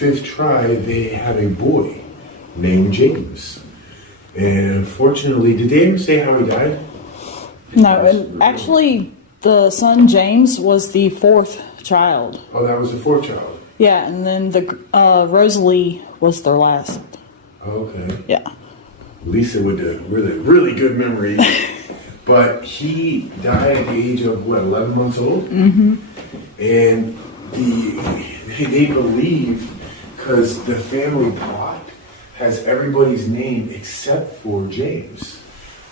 fifth try, they had a boy named James. And unfortunately, did they ever say how he died? No, and actually, the son James was the fourth child. Oh, that was the fourth child. Yeah, and then the Rosalie was their last. Okay. Yeah. Lisa with the really good memory. But he died at the age of, 11 months old? Mm-hmm. And they believe, because the family plot has everybody's name except for James.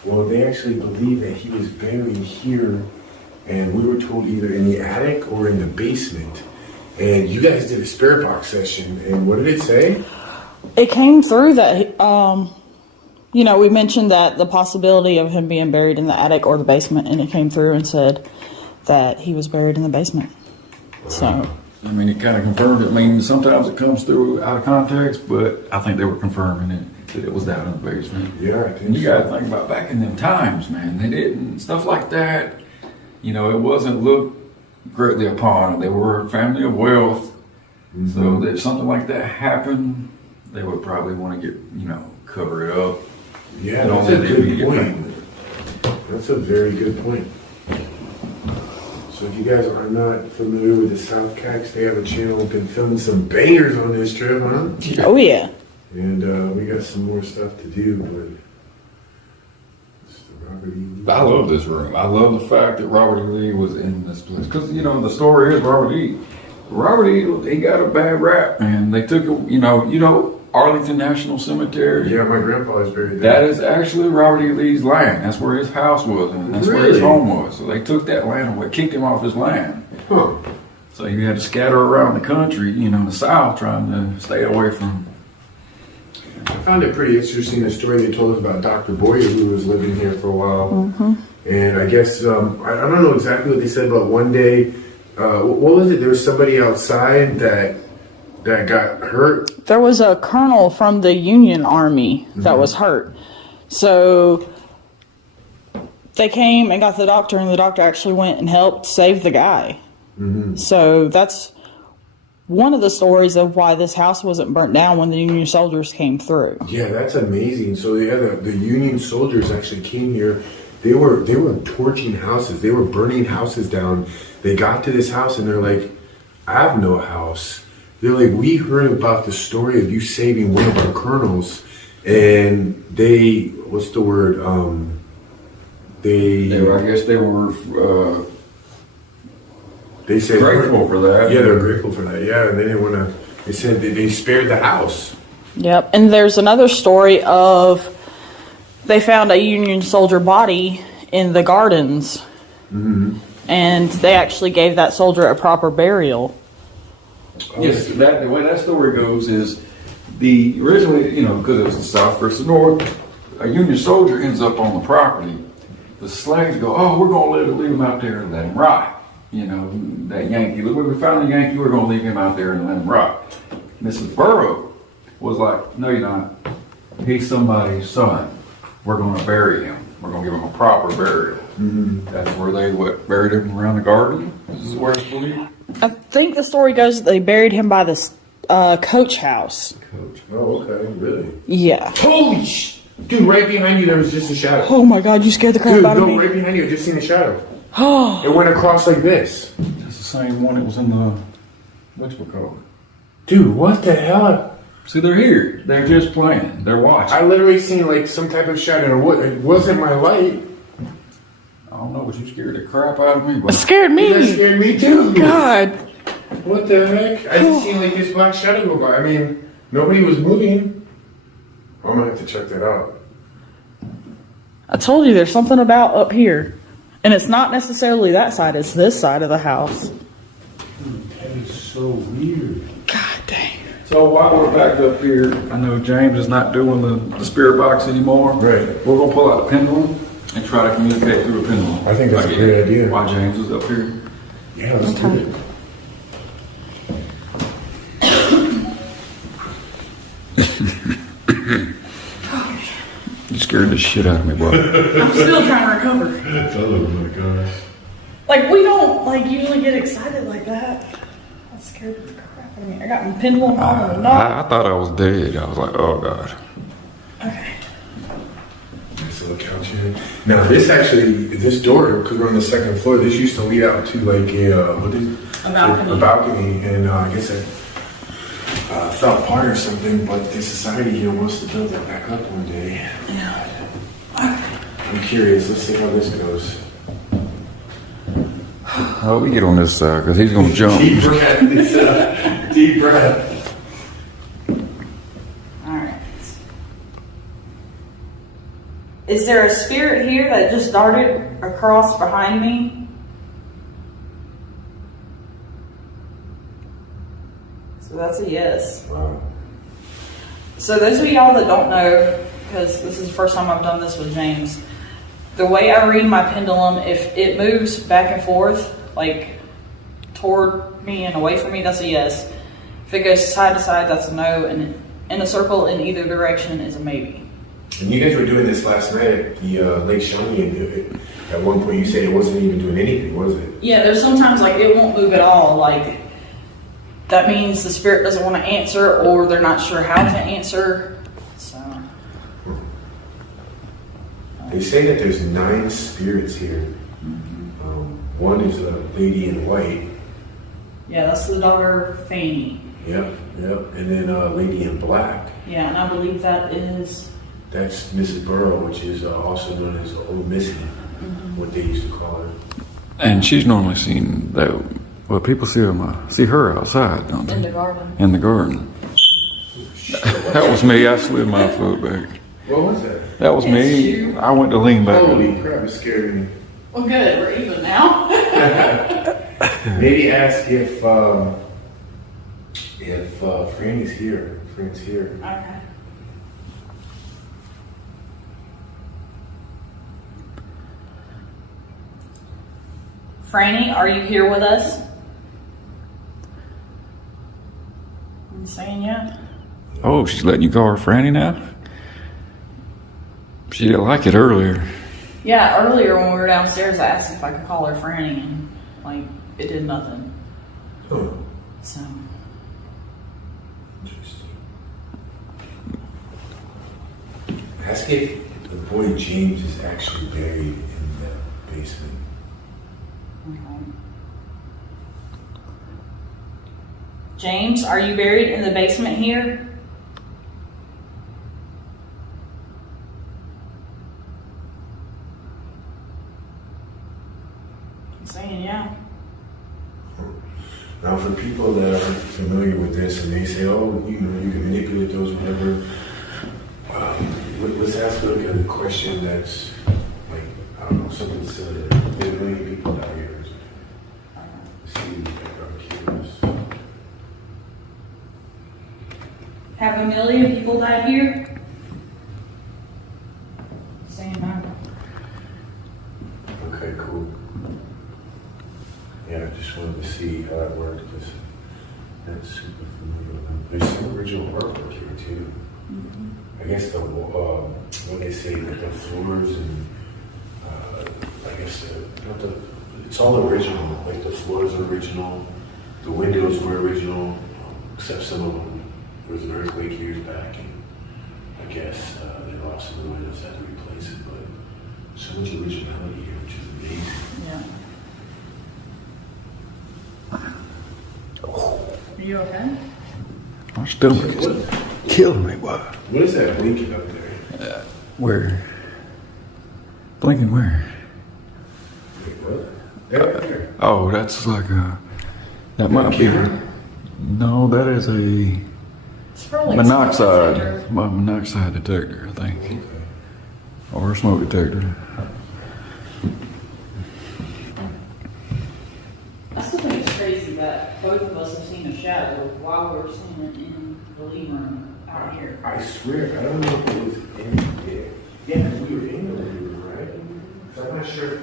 Well, they actually believe that he was buried here, and we were told either in the attic or in the basement. And you guys did a spirit box session, and what did it say? It came through that, we mentioned that the possibility of him being buried in the attic or the basement, and it came through and said that he was buried in the basement. So, I mean, it kind of confirmed it. I mean, sometimes it comes through out of context, but I think they were confirming it, that it was down in the basement. Yeah, I think You got to think about back in them times, man. They didn't, stuff like that, it wasn't looked greatly upon. They were a family of wealth. Mm-hmm. So if something like that happened, they would probably want to get, cover it up. Yeah, that's a good point. That's a very good point. So if you guys are not familiar with the South Cax, they have a channel, been filming some bangers on this trip, huh? oh yeah. And we got some more stuff to do, but it's the Robert E. Lee. I love this room. I love the fact that Robert E. Lee was in this place. Because, the story is Robert E., he got a bad rap, man. They took it, Arlington National Cemetery. Yeah, my grandfather's buried there. That is actually Robert E. Lee's land. That's where his house was, and that's where his home was. So they took that land away, kicked him off his land. Huh. So you had to scatter around the country, the South, trying to stay away from. I found it pretty interesting, the story they told us about Dr. Boyer, who was living here for a while. Mm-hmm. And I guess, I don't know exactly what they said, but one day, what was it? There was somebody outside that got hurt. There was a colonel from the Union Army that was hurt. So they came and got the doctor, and the doctor actually went and helped save the guy. Mm-hmm. So that's one of the stories of why this house wasn't burnt down when the Union soldiers came through. Yeah, that's amazing. So yeah, the Union soldiers actually came here. They were torching houses. They were burning houses down. They got to this house and they're like, I have no house. They're like, we heard about the story of you saving one of our colonels, and they, what's the word? They said grateful for that. Yeah, they're grateful for that. Yeah, and they didn't want to. They said they spared the house. Yep, and there's another story of they found a Union soldier body in the gardens, and they actually gave that soldier a proper burial. Yes, the way that story goes is originally, because it was the South versus the North, a Union soldier ends up on the property. The slaves go, oh, we're going to leave him out there and let him rot. That Yankee, look, we found a Yankee, we're going to leave him out there and let him rot. Mrs. Burrow was like, no, you're not. He's somebody's son. We're going to bury him. We're going to give him a proper burial. Mm-hmm. That's where they buried him around the garden. This is where it's believed. I think the story goes that they buried him by the coach house. Coach. Oh, okay, really? Yeah. Holy dude! Right behind you, there was just a shadow. Oh my God! You scared the crap out of me. Right behind you, I just seen a shadow. It went across like this. That's the same one that was in the whatchamacallit. Dude, what the hell? See, they're here. They're just playing. They're watching. I literally seen like some type of shadow. It wasn't my light. I don't know, but you scared the crap out of me. It scared me. That scared me too. God. What the heck? I just seen like this black shadow go by. I mean, nobody was moving. I'm gonna have to check that out. I told you there's something about up here. And it's not necessarily that side, it's this side of the house. That is so weird. God dang. So while we're back up here, I know James is not doing the spirit box anymore. Right. We're going to pull out a pendulum and try to communicate through a pendulum. I think that's a great idea. While James is up here. Yeah, let's do it. You scared the shit out of me, bro. I'm still trying to recover. Oh my gosh. Like, we don't, usually get excited like that. I scared the crap I mean, I got my pendulum on and not. I thought I was dead. I was like, oh God. Okay. Nice little couch here. Now this door, because we're on the second floor, this used to lead out to like A balcony. a balcony, and I guess it fell apart or something. But the society here wants to build that back up one day. Yeah. I'm curious. Let's see how this goes. Oh, we get on this side because he's gonna jump. Deep breath, Lisa. Deep breath. All right. Is there a spirit here that just darted across behind me? So that's a yes. Wow. So those of y'all that don't know, because this is the first time I've done this with James, the way I read my pendulum, if it moves back and forth, like toward me and away from me, that's a yes. If it goes side to side, that's a no, and in a circle in either direction is a maybe. And you guys were doing this last night at the Lake Shawnee, and at one point you said it wasn't even doing anything, was it? Yeah, there's sometimes like it won't move at all. Like that means the spirit doesn't want to answer, or they're not sure how to answer. So They say that there's 9 spirits here. One is a lady in white. yeah, that's the daughter Fanny. Yep. And then a lady in black. Yeah, and I believe that is. That's Mrs. Burrow, which is also known as Old Missy, what they used to call her. And she's normally seen that. Well, people see her outside, don't they? In the garden. In the garden. That was me. I slid my foot back. What was that? That was me. I went to lean back. Holy crap, it scared me. Well, good. We're even now. Maybe ask if Franny's here. Fran's here. Okay. Franny, are you here with us? I'm saying yeah. Oh, she's letting you call her Franny now? She didn't like it earlier. Yeah, earlier when we were downstairs, I asked if I could call her Franny, and like it did nothing. Huh. So Interesting. Ask if the boy James is actually buried in the basement. okay. James, are you buried in the basement here? I'm saying yeah. Now, for people that are familiar with this and they say, oh, you can manipulate those, whatever, let's ask like a question that's like, I don't know, something silly. There's a million people out here. Let's see, I'm curious. Have a million people died here? Saying no. Okay, cool. Yeah, I just wanted to see how that worked because that's super familiar. There's some original artwork here too. I guess when they say that the floors and I guess it's all original. Like the floors are original, the windows were original, except some of them. There was an earthquake years back, and I guess they lost some of the windows, had to replace it. But so much originality here, which is amazing. Yeah. Are you okay? My stomach is killing me, boy. What is that blinking up there? Where? Blinking where? Wait, what? There. Oh, that's like a. That might be. Camera? No, that is a It's probably a smoke detector. monoxide detector, I think, Okay. or a smoke detector. I still think it's crazy that both of us have seen a shadow while we were seeing it in the living room out here. I swear, I don't know if it was in there. Yeah, because we were in the living room, right? So I'm not sure if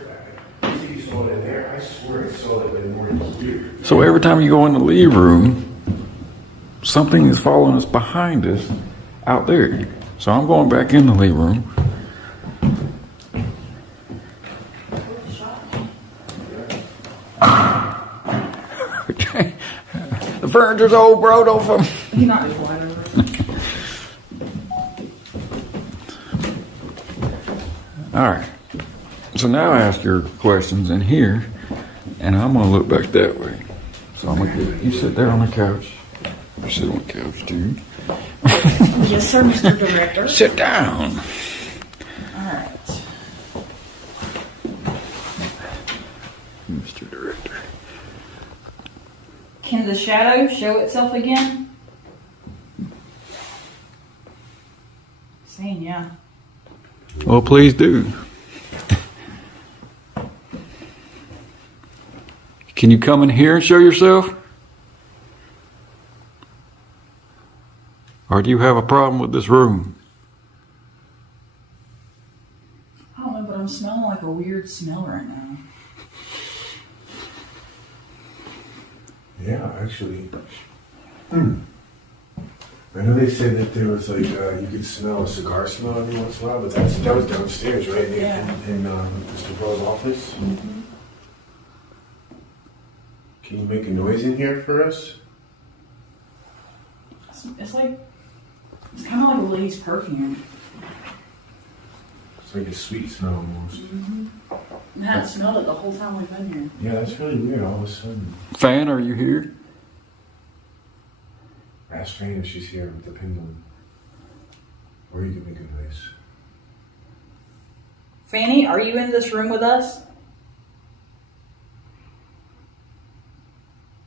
you see you saw it in there. I swear I saw it in more here. So every time you go in the living room, something is following us behind us out there. So I'm going back in the living room. The furniture's old, bro. Don't fuck. He knocked his light over. All right. So now ask your questions in here, and I'm gonna look back that way. So I'm gonna get you sit there on the couch. You sit on the couch, dude. Yes, sir, Mr. Director. Sit down. All right. Mr. Director. Can the shadow show itself again? Saying yeah. Well, please do. Can you come in here and show yourself? Or do you have a problem with this room? I don't know, but I'm smelling like a weird smell right now. Yeah, actually. I know they said that there was like you could smell a cigar smell every once in a while, but that was downstairs, right? Yeah. In Mr. Bell's office. Mm-hmm. Can you make a noise in here for us? It's like, it's kind of like a lady's perfume. It's like a sweet smell almost. I hadn't smelled it the whole time we've been here. Yeah, that's really weird all of a sudden. Fan, are you here? Ask Fane if she's here with the pendulum. Or you can make a noise. Fanny, are you in this room with us?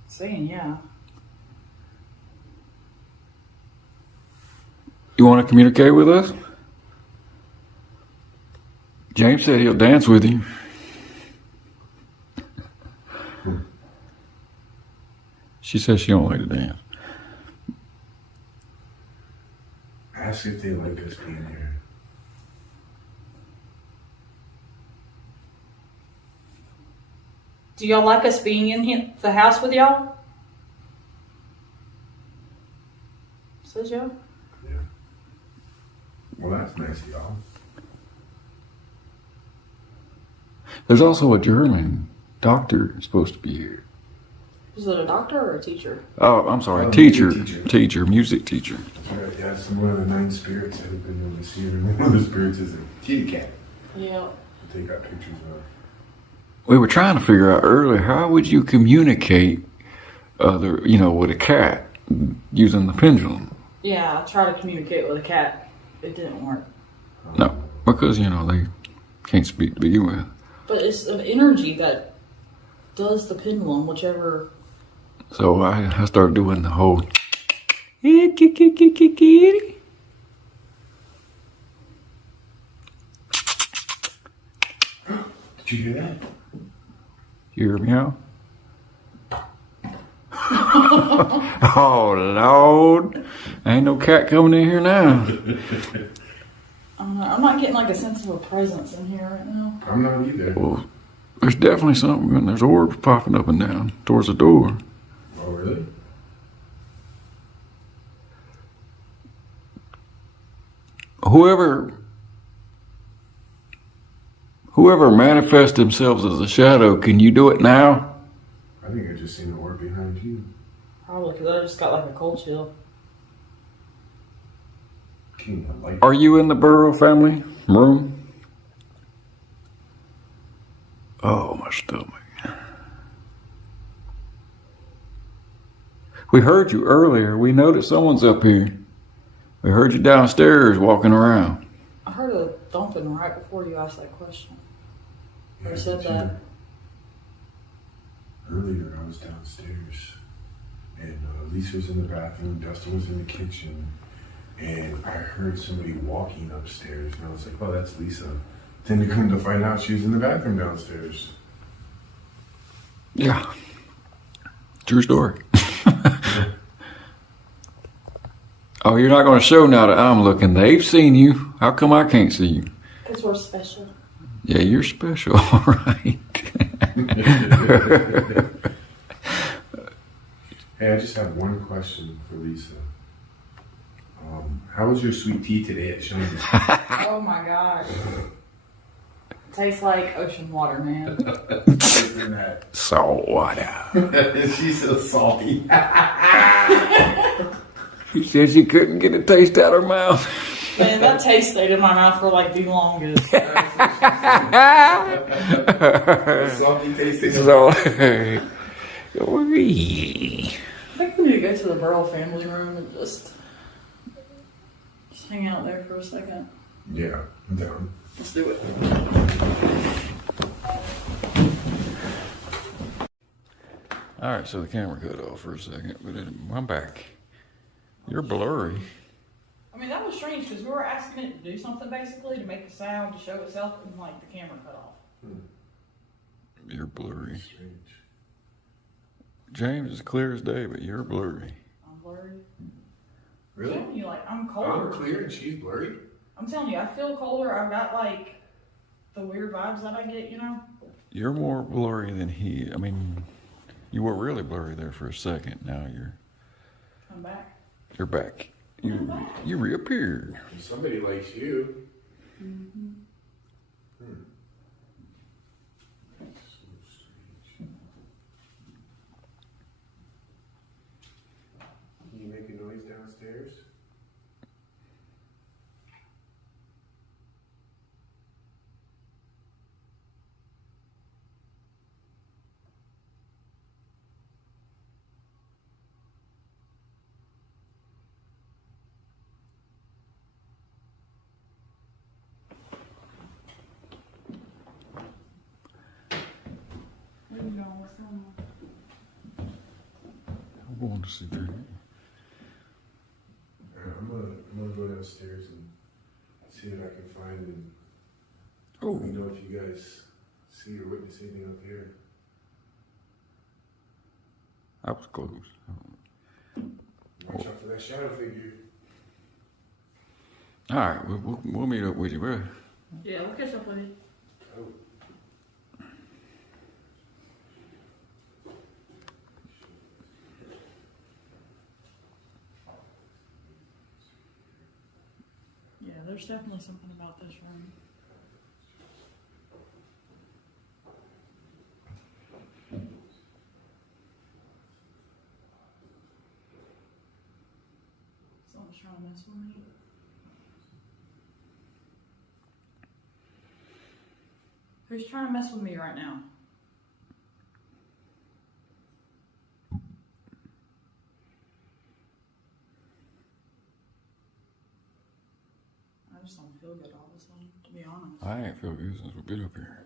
Saying yeah. You want to communicate with us? James said he'll dance with you. She says she don't like to dance. Ask if they like us being here. Do y'all like us being in the house with y'all? Says y'all. Yeah. Well, that's nice of y'all. There's also a German doctor supposed to be here. Is it a doctor or a teacher? Oh, I'm sorry, Oh, teacher, teacher. teacher, music teacher. That's right. Yeah, it's one of the 9 spirits that have been able to see her. And one of the spirits is a kitty cat Yeah. that they got pictures of. We were trying to figure out earlier, how would you communicate with a cat using the pendulum? Yeah, I tried to communicate with a cat. It didn't work. No, because, they can't speak to begin with. But it's an energy that does the pendulum, whichever. So I started doing the whole kitty. Did you hear that? You hear me out? Oh, Lord. Ain't no cat coming in here now. I'm not getting like a sense of a presence in here right now. I'm not either. Well, there's definitely something, and there's orbs popping up and down towards the door. Oh, really? Whoever manifests themselves as a shadow, can you do it now? I think I just seen the orb behind you. Probably because I just got like a cold chill. Can you like? Are you in the Burrow family room? Oh, my stomach. We heard you earlier. We know that someone's up here. We heard you downstairs walking around. I heard a thumping right before you asked that question. Yeah, Who said but that? Earlier, I was downstairs, and Lisa was in the bathroom, Dustin was in the kitchen, and I heard somebody walking upstairs, and I was like, "Oh, that's Lisa." Then to come to find out, she was in the bathroom downstairs. Yeah. True story. Oh, you're not going to show now that I'm looking. They've seen you. How come I can't see you? Because we're special. Yeah, you're special, all right. Hey, I just have one question for Lisa. How was your sweet tea today at Shoney's? Oh my god. tastes like ocean water, man. Isn't that? Salt water. She's so salty. She said she couldn't get a taste out of her mouth. Man, that taste stayed in my mouth for like the longest. Salty tasting. So, I think we need to go to the Burrow family room and just hang out there for a second. Yeah, I'm down. Let's do it. all right, so the camera cut off for a second, but I'm back. You're blurry. I mean, that was strange because we were asking it to do something basically to make a sound to show itself, and like the camera cut off. You're blurry. Strange. James is clear as day, but you're blurry. I'm blurry. Really? I'm telling you, like I'm colder. I'm clear and she's blurry? I'm telling you, I feel colder. I've got like the weird vibes that I get, you know. You're more blurry than he. I mean, you were really blurry there for a second. Now I'm back. you're back. You reappeared. Somebody likes you. Mm-hmm. So strange. Can you make a noise downstairs? Where you going? What's going on? I'm going to see Jane. I'm gonna go downstairs and see what I can find and Oh, let me know if you guys see or witness anything up here. I was close. Watch out for that shadow figure. All right, we'll meet up with you, bro. Yeah, we'll catch up with you. Oh. Yeah, there's definitely something about this room. Someone's trying to mess with me. Who's trying to mess with me right now? I just don't feel good all of a sudden, to be honest. I ain't feel good since we've been up here.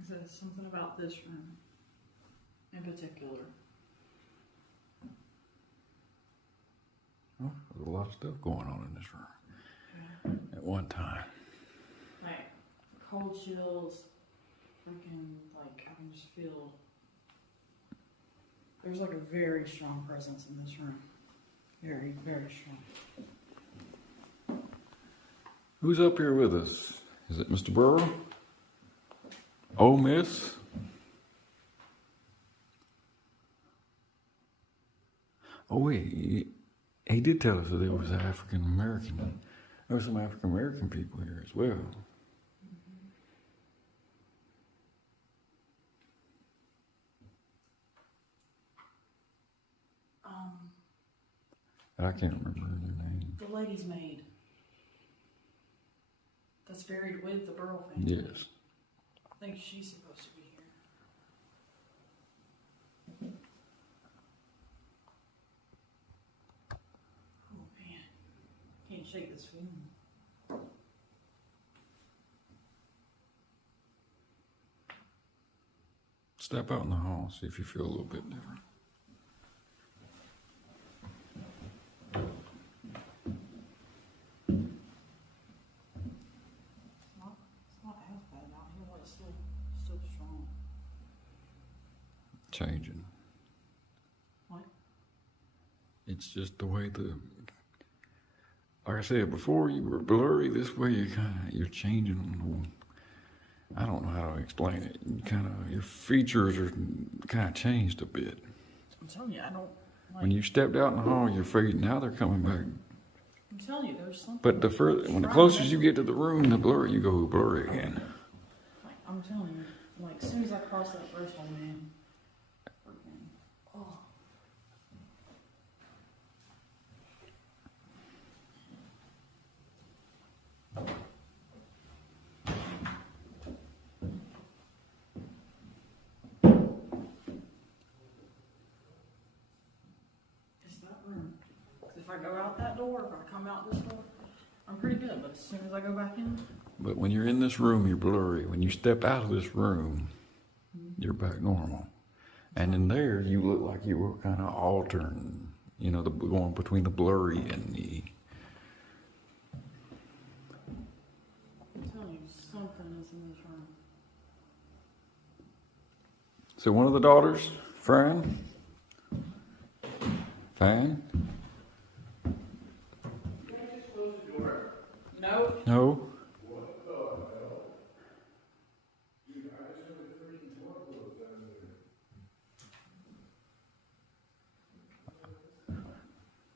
It says something about this room in particular. Oh, there's a lot of stuff going on in this room at one time. Like cold chills, freaking like I can just feel there's like a very strong presence in this room. Very, very strong. Who's up here with us? Is it Mr. Burrow? Oh, Miss? Oh, wait. He did tell us that there was African American. There were some African American people here as well. I can't remember their name. The lady's maid. That's buried with the Burrow family. Yes. I think she's supposed to be here. Oh man, can't shake this feeling. Step out in the hall, see if you feel a little bit different. It's not as bad out here, but it's still strong. Changing. What? It's just the way like I said before, you were blurry. This way, you're changing. I don't know how to explain it. Your features are kind of changed a bit. I'm telling you, I don't. Like, When you stepped out in the hall, you're fading. Now they're coming back. I'm telling you, there's something. But when the closest you get to the room, the blurry, you go blurry again. Like, I'm telling you, like as soon as I cross that threshold, man. Freaking, oh. It's that room. 'Cause if I go out that door, if I come out this door, I'm pretty good. But as soon as I go back in, But when you're in this room, you're blurry. When you step out of this room, you're back normal. And in there, you look like you were kind of altering, going between the blurry and the. I'm telling you, something is in this room. So one of the daughters, Fran? Fan? No. No?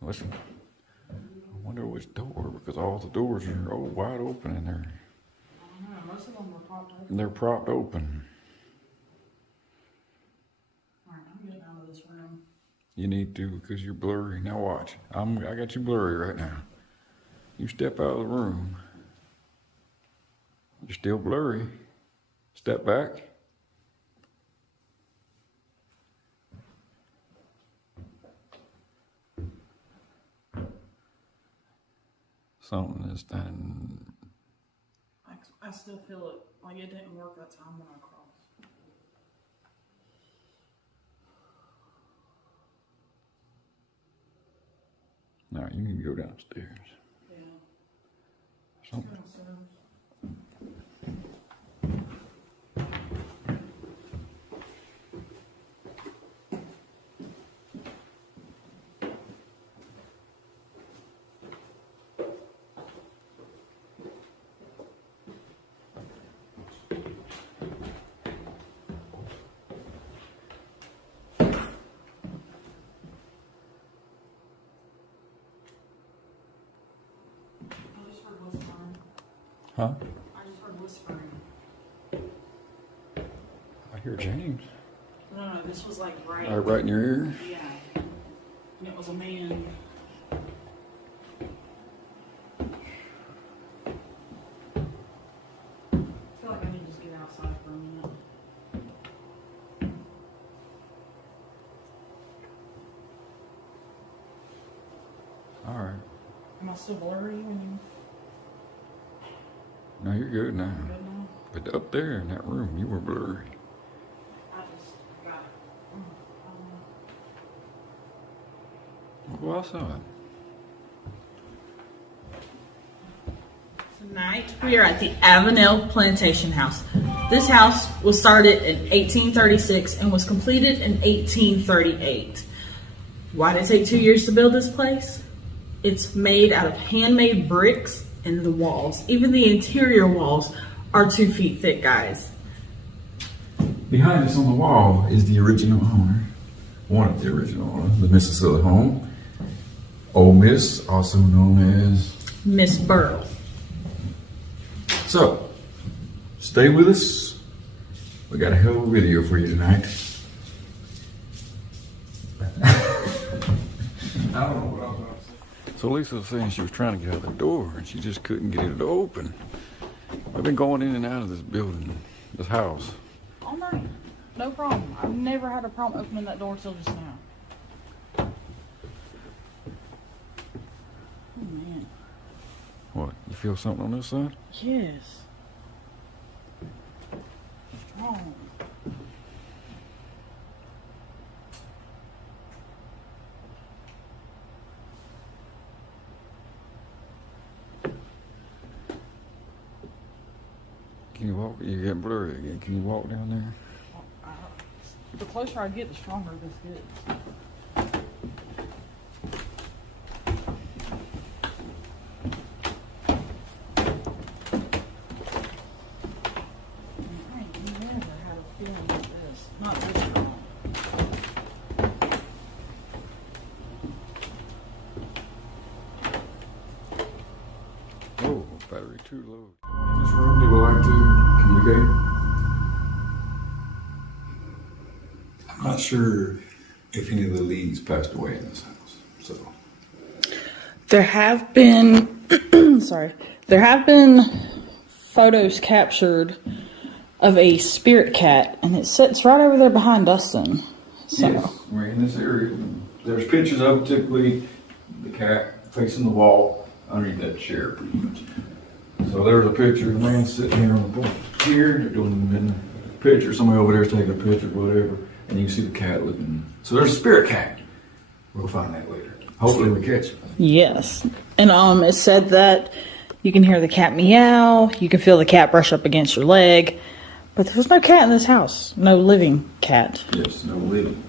Listen, I wonder which door, because all the doors are wide open in there. I don't know. Most of them were propped open. And they're propped open. All right, I'm getting out of this room. You need to, because you're blurry. Now watch. I got you blurry right now. You step out of the room. You're still blurry. Step back. Something is done. I still feel it. Like it didn't work that time when I crossed. Now you need to go downstairs. Yeah. Something. Downstairs. I just heard whispering. Huh? I just heard whispering. I hear James. No, this was like right. Right in your ear? Yeah. And it was a man. I feel like I need to just get outside for a minute. All right. Am I still blurry when you No, you're good now. good now? But up there in that room, you were blurry. I just got it. Go outside. Tonight we are at the Avenel Plantation House. This house was started in 1836 and was completed in 1838. Why did it take 2 years to build this place? It's made out of handmade bricks and the walls. Even the interior walls are 2 feet thick, guys. Behind us on the wall is the original owner, one of the original owners, the Mississilla home. Old Miss, also known as. Miss Burrow. So, stay with us. We got a hell of a video for you tonight. I don't know what I was about to say. So Lisa was saying she was trying to get out the door and she just couldn't get it to open. We've been going in and out of this building, this house. All night. No problem. I've never had a problem opening that door till just now. Oh, man. What, you feel something on this side? Yes. Strong. Can you walk? You get blurry again. Can you walk down there? The closer I get, the stronger this gets. I ain't never had a feeling like this. Not this strong. too low. In this room, do we like to communicate? I'm not sure if any of the leads passed away in this house. So There have been, sorry, there have been photos captured of a spirit cat, and it sits right over there behind Dustin. So. yes, we're in this area. There's pictures of it, typically the cat facing the wall underneath that chair, pretty much. So there's a picture of a man sitting here on the porch here, they're doing a picture. Somebody over there is taking a picture, whatever, and you can see the cat looking. So there's a spirit cat. We'll find that later. Hopefully we catch it. Yes. And it said that you can hear the cat meow, you can feel the cat brush up against your leg, but there's no cat in this house. No living cat. Yes, no living.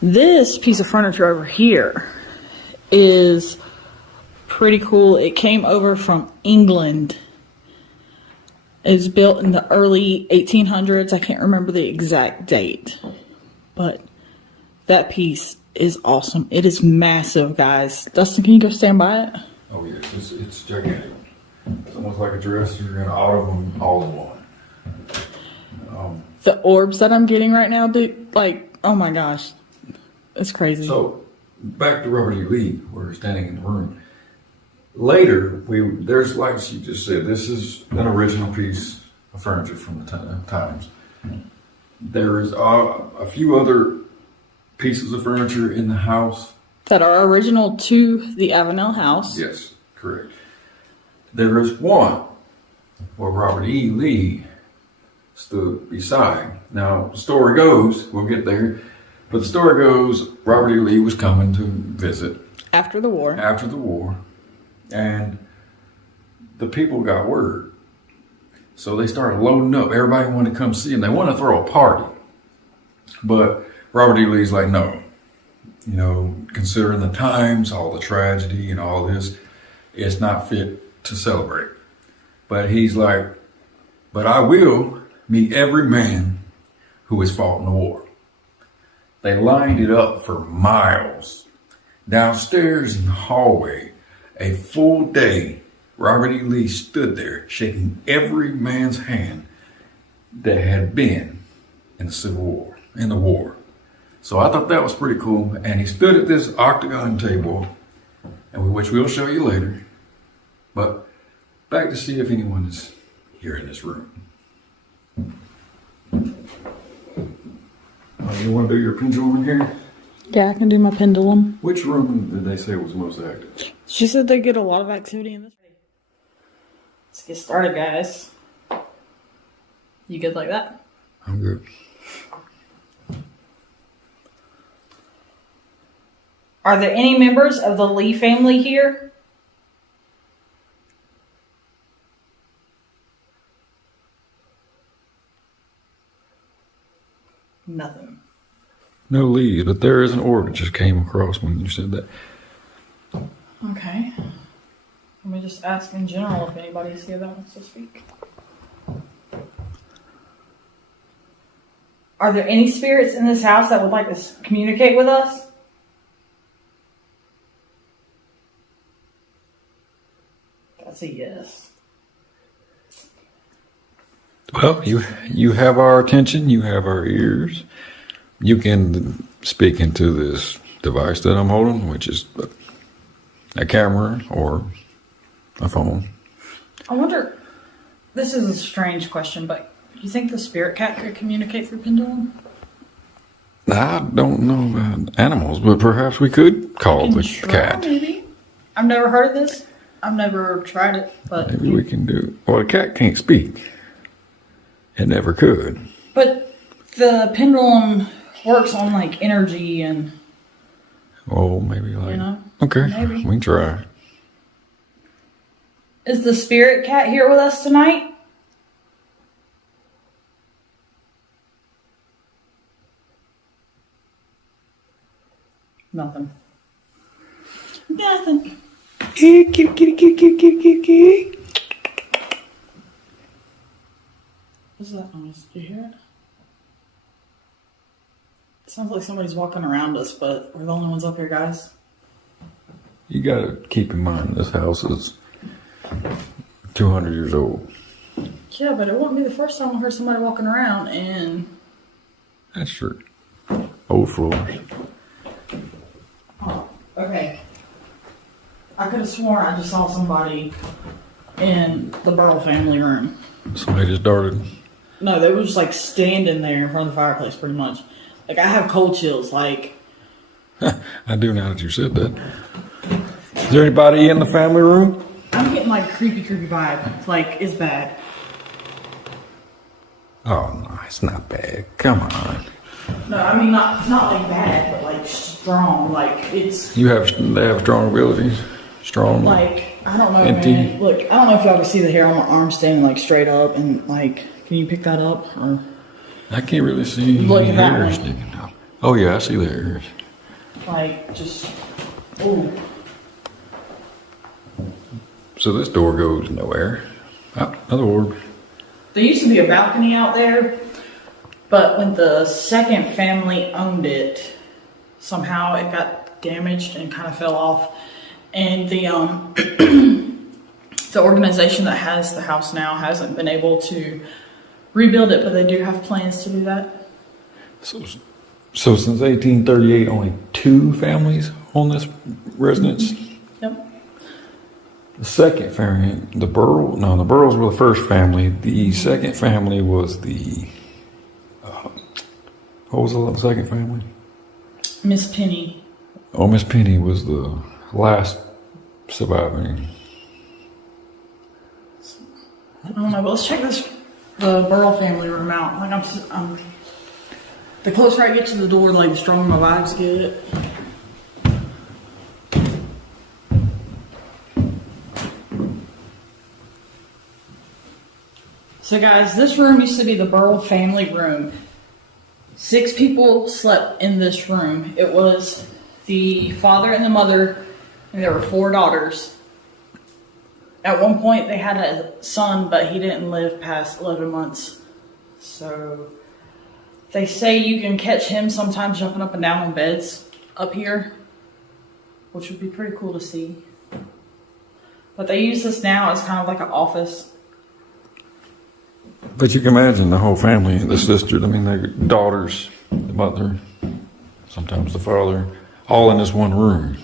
This piece of furniture over here is pretty cool. It came over from England. It's built in the early 1800s. I can't remember the exact date, but that piece is awesome. It is massive, guys. Dustin, can you go stand by it? Oh yes, it's gigantic. It's almost like a dresser and an ottoman all in one. The orbs that I'm getting right now, dude, like, oh my gosh. It's crazy. So back to Robert E. Lee, where we're standing in the room. Later, there's, like she just said, this is an original piece of furniture from the times. There is a few other pieces of furniture in the house. That are original to the Avenel house. Yes, correct. There is one where Robert E. Lee stood beside. Now, the story goes, we'll get there, but the story goes, Robert E. Lee was coming to visit After the war. And the people got word. So they started loading up. Everybody wanted to come see him. They wanted to throw a party. But Robert E. Lee's like, no. You know, considering the times, all the tragedy and all this, it's not fit to celebrate. But he's like, but I will meet every man who has fought in the war. They lined it up for miles. Downstairs in the hallway, a full day, Robert E. Lee stood there shaking every man's hand that had been in the Civil War, in the war. So I thought that was pretty cool. And he stood at this octagon table, which we'll show you later. But back to see if anyone is here in this room. You want to do your pendulum in here? Yeah, I can do my pendulum. Which room did they say was most active? She said they get a lot of activity in this. Let's get started, guys. You good like that? I'm good. Are there any members of the Lee family here? Nothing. No leads, but there is an order that just came across when you said that. Okay. Let me just ask in general if anybody's here that wants to speak. Are there any spirits in this house that would like to communicate with us? That's a yes. Well, you have our attention, you have our ears. You can speak into this device that I'm holding, which is a camera or a phone. I wonder, this is a strange question, but do you think the spirit cat could communicate through pendulum? I don't know about animals, but perhaps we could call the cat. Maybe. I've never heard of this. I've never tried it, but Maybe we can do it. Well, the cat can't speak. It never could. But the pendulum works on like energy and Oh, maybe like. you know. Okay, maybe. we can try. Is the spirit cat here with us tonight? Nothing. Nothing. Kitty, kitty, kitty, kitty, kitty, kitty, kitty. What's that noise? Did you hear it? It sounds like somebody's walking around us, but we're the only ones up here, guys. You gotta keep in mind this house is 200 years old. Yeah, but it wouldn't be the first time I heard somebody walking around and. That's true. Old floors. Oh, okay. I could have sworn I just saw somebody in the Burrell family room. Somebody just darted. No, they were just like standing there in front of the fireplace, pretty much. Like I have cold chills. Like I do now that you said that. Is there anybody in the family room? I'm getting like creepy vibe. Like it's bad. Oh no, it's not bad. Come on. No, I mean not like bad, but like strong. Like it's They have strong abilities. Strong. like I don't know, Empty. man. Look, I don't know if y'all can see the hair on my arm standing like straight up and like. Can you pick that up? Or I can't really see Look any at that hair one. sticking out. Oh yeah, I see the hairs. like just ooh. So this door goes nowhere. Oh, another orb. There used to be a balcony out there, but when the second family owned it, somehow it got damaged and kind of fell off. And the the organization that has the house now hasn't been able to rebuild it, but they do have plans to do that. So since 1838, only 2 families on this residence. Yep. The second family, the Burrells were the first family. The second family was the, what was the second family? Miss Penny. Oh, Miss Penny was the last surviving. I don't know, but let's check the Burrell family room out. Like I'm the closer I get to the door, like the stronger my vibes get. So guys, this room used to be the Burrell family room. 6 people slept in this room. It was the father and the mother, and there were 4 daughters. At one point, they had a son, but he didn't live past 11 months. So they say you can catch him sometimes jumping up and down on beds up here, which would be pretty cool to see. But they use this now as kind of like an office. But you can imagine the whole family, the sisters, I mean, their daughters, the mother, sometimes the father, all in this one room.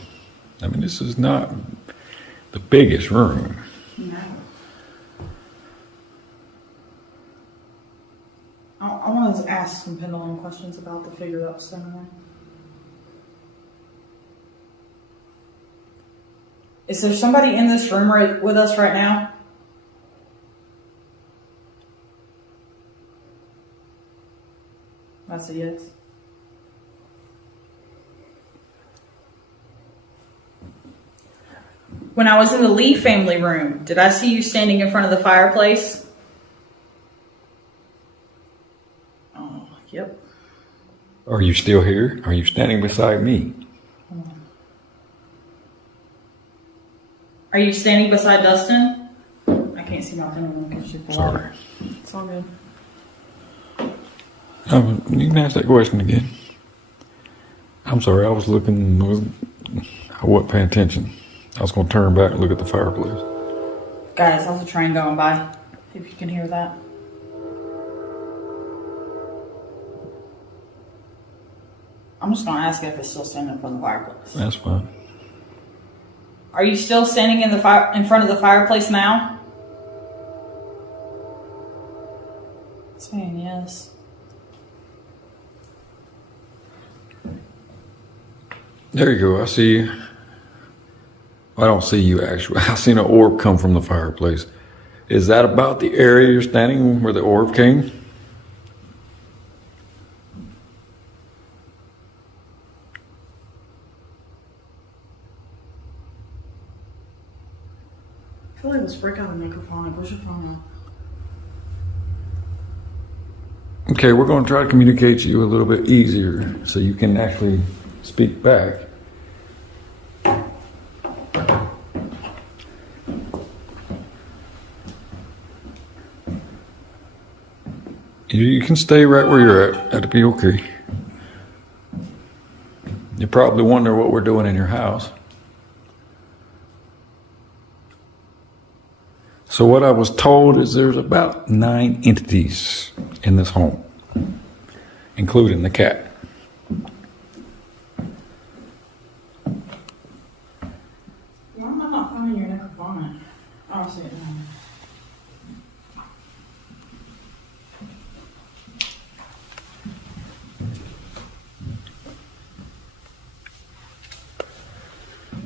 I mean, this is not the biggest room. No. I want to ask some pendulum questions about the figure that was standing there. Is there somebody in this room right with us right now? That's a yes. When I was in the Lee family room, did I see you standing in front of the fireplace? Oh, yep. Are you still here? Are you standing beside me? Are you standing beside Dustin? I can't see my pendulum because you're Sorry. It's all good. You can ask that question again. I'm sorry, I was looking, I wasn't paying attention. I was going to turn back and look at the fireplace. Guys, that's a train going by. If you can hear that. I'm just going to ask if it's still standing in front of the fireplace. That's fine. Are you still standing in front of the fireplace now? Saying yes. There you go. I see you. I don't see you actually. I seen an orb come from the fireplace. Is that about the area you're standing where the orb came? I feel like let's break out a microphone. Where's your phone? Okay, we're going to try to communicate to you a little bit easier so you can actually speak back. You can stay right where you're at. That'll be okay. You probably wonder what we're doing in your house. So what I was told is there's about 9 entities in this home, including the cat. Why am I not finding your necrophonic? I don't see it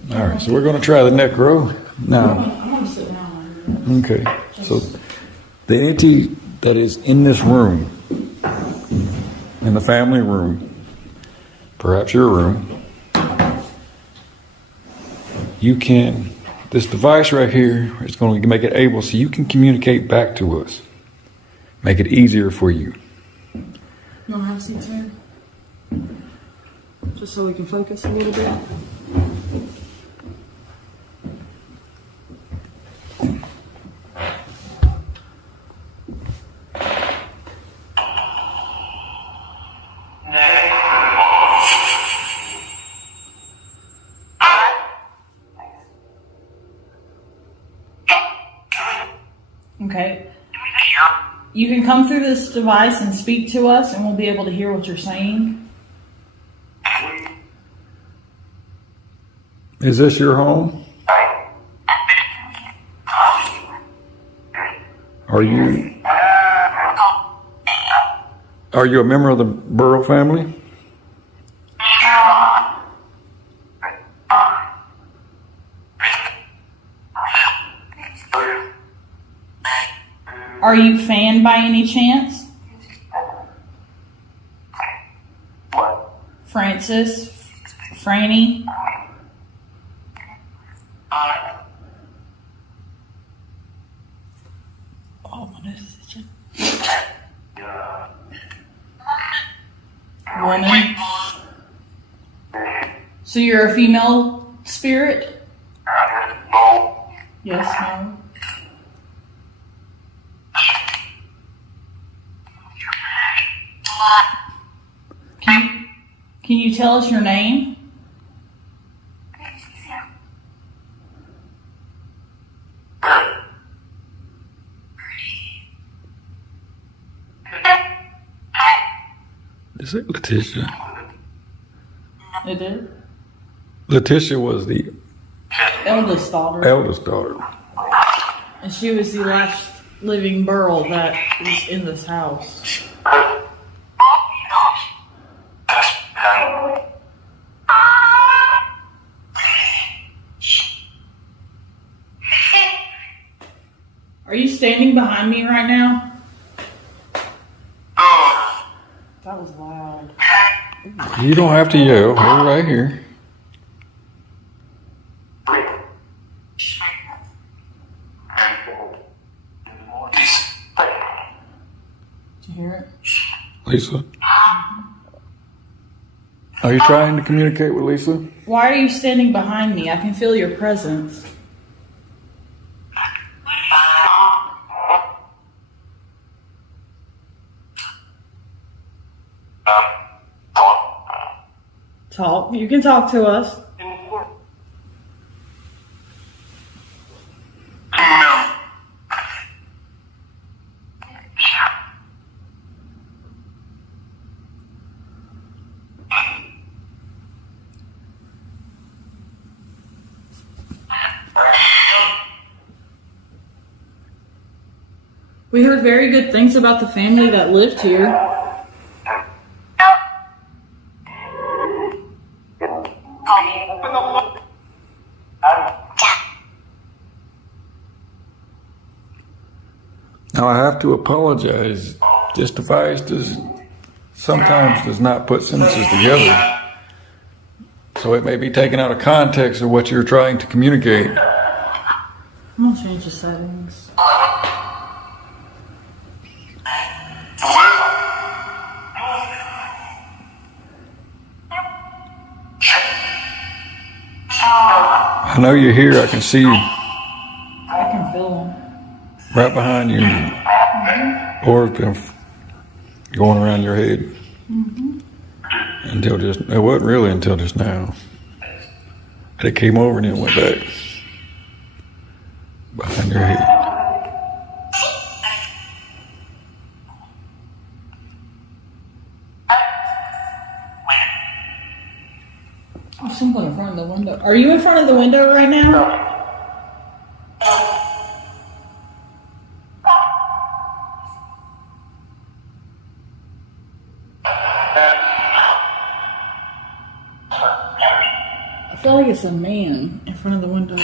now. All right, so we're going to try the necro now. I'm gonna sit down. Okay, so the entity that is in this room, in the family room, perhaps your room, you can, this device right here is going to make it able so you can communicate back to us. Make it easier for you. You wanna have a seat, too? Just so we can focus a little bit. Okay. You can come through this device and speak to us, and we'll be able to hear what you're saying. Is this your home? Are you a member of the Burrow family? Are you fanned by any chance? Francis? Franny? Oh, my nose is itching. Woman? So you're a female spirit? Yes, no. Can you tell us your name? Is it Letitia? It did. Letitia was the Eldest daughter. eldest daughter. And she was the last living Burl that was in this house. Are you standing behind me right now? That was loud. You don't have to yell. We're right here. Did you hear it? Lisa? Are you trying to communicate with Lisa? Why are you standing behind me? I can feel your presence. Talk. You can talk to us. We heard very good things about the family that lived here. Now I have to apologize. This device sometimes does not put sentences together. So it may be taken out of context of what you're trying to communicate. I'm gonna change the settings. I know you're here. I can see you I can feel them. right behind you. Orbs going around your head. It wasn't really until just now. And it came over and it went back behind your head. There's someone in front of the window. Are you in front of the window right now? I feel like it's a man in front of the window.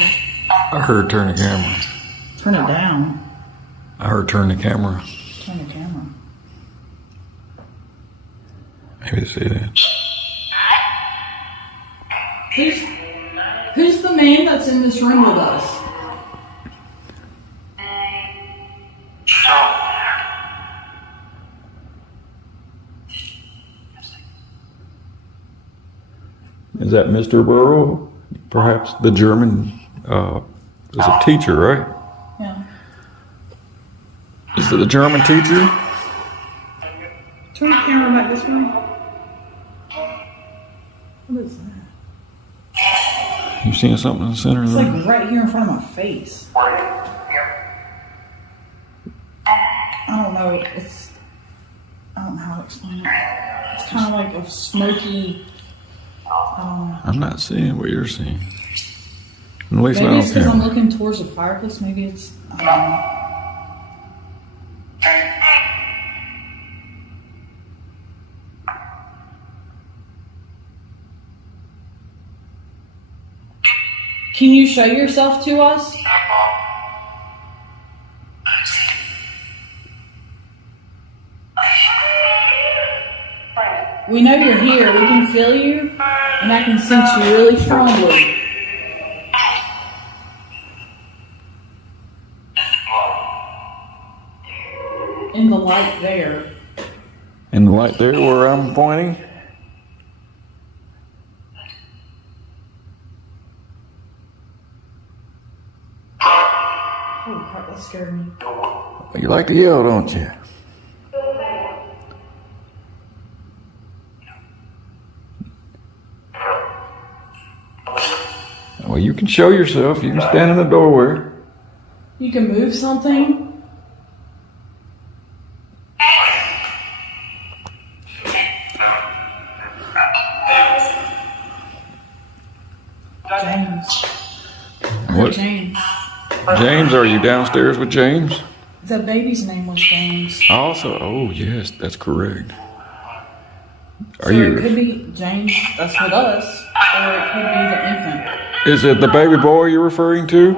I heard turn the camera. Turn it down. I heard turn the camera. Turn the camera. Maybe to say that. Who's the man that's in this room with us? Is that Mr. Burrow? Perhaps the German is a teacher, right? Yeah. Is it the German teacher? Turn the camera back this way. What is that? You seeing something in the center of It's the like room? right here in front of my face. I don't know. I don't know how to explain it. It's kind of like a smoky. I'm not seeing what you're seeing. At least Maybe not it's on because I'm camera. looking towards the fireplace. Maybe it's. I don't know. Can you show yourself to us? We know you're here. We can feel you, and I can sense you really strongly. In the light there. And the light there where I'm pointing? Oh crap, that scared me. You like to yell, don't you? Well, you can show yourself. You can stand in the doorway. You can move something. James. What? James. James, are you downstairs with James? The baby's name was James. Also, oh yes, that's correct. Are So it you? could be James, that's with us, or it could be the infant. Is it the baby boy you're referring to?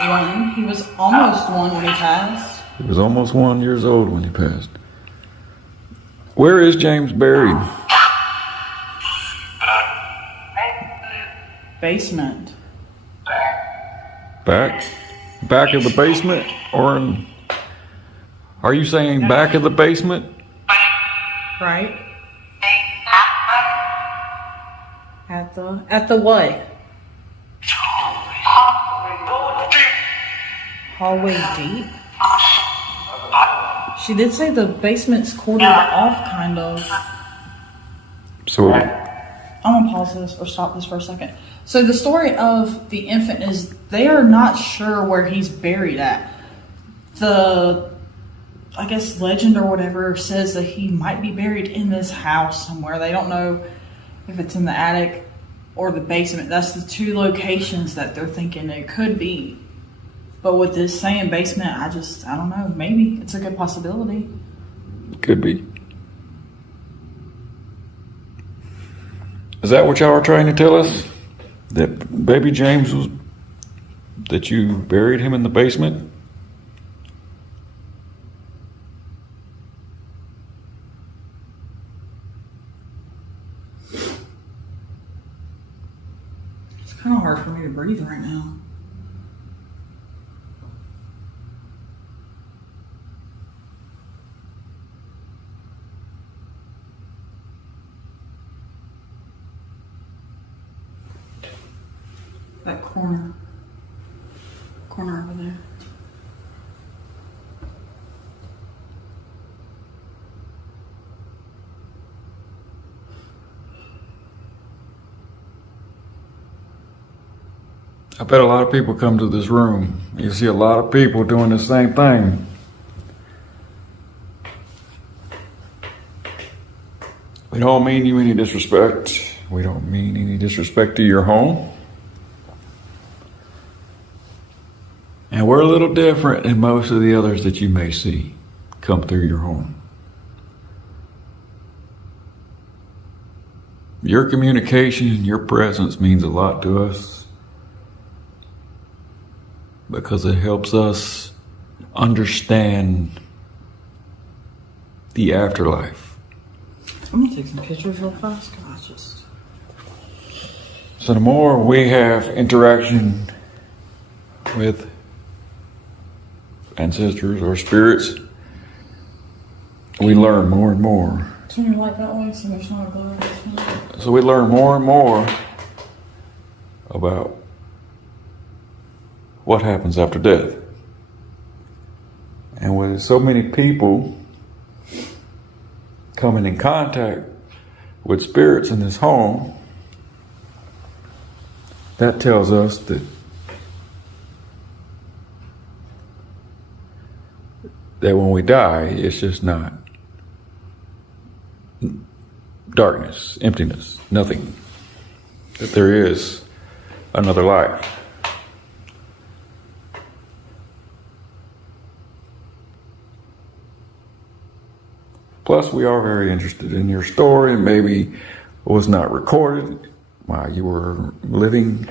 One. He was almost one when he passed. He was almost 1 year old when he passed. Where is James buried? Basement. Back of the basement, or in, are you saying back of the basement? Right? At the what? Hallway deep? She did say the basement's cordoned off, kind of. So I'm gonna pause this or stop this for a second. So the story of the infant is they are not sure where he's buried at. I guess legend or whatever says that he might be buried in this house somewhere. They don't know if it's in the attic or the basement. That's the two locations that they're thinking it could be. But with this saying basement, I don't know. Maybe it's a good possibility. could be. Is that what y'all are trying to tell us? That baby James was, that you buried him in the basement? It's kind of hard for me to breathe right now. That corner over there. I bet a lot of people come to this room. You see a lot of people doing the same thing. We don't mean you any disrespect. We don't mean any disrespect to your home. And we're a little different than most of the others that you may see come through your home. Your communication and your presence means a lot to us because it helps us understand the afterlife. I'm gonna take some pictures real fast. Gosh, just. So the more we have interaction with ancestors or spirits, we learn more and more. Turn your light that way so there's not a glare. So we learn more and more about what happens after death. And with so many people coming in contact with spirits in this home, that tells us that when we die, it's just not darkness, emptiness, nothing. That there is another life. Plus, we are very interested in your story. Maybe was not recorded while you were living.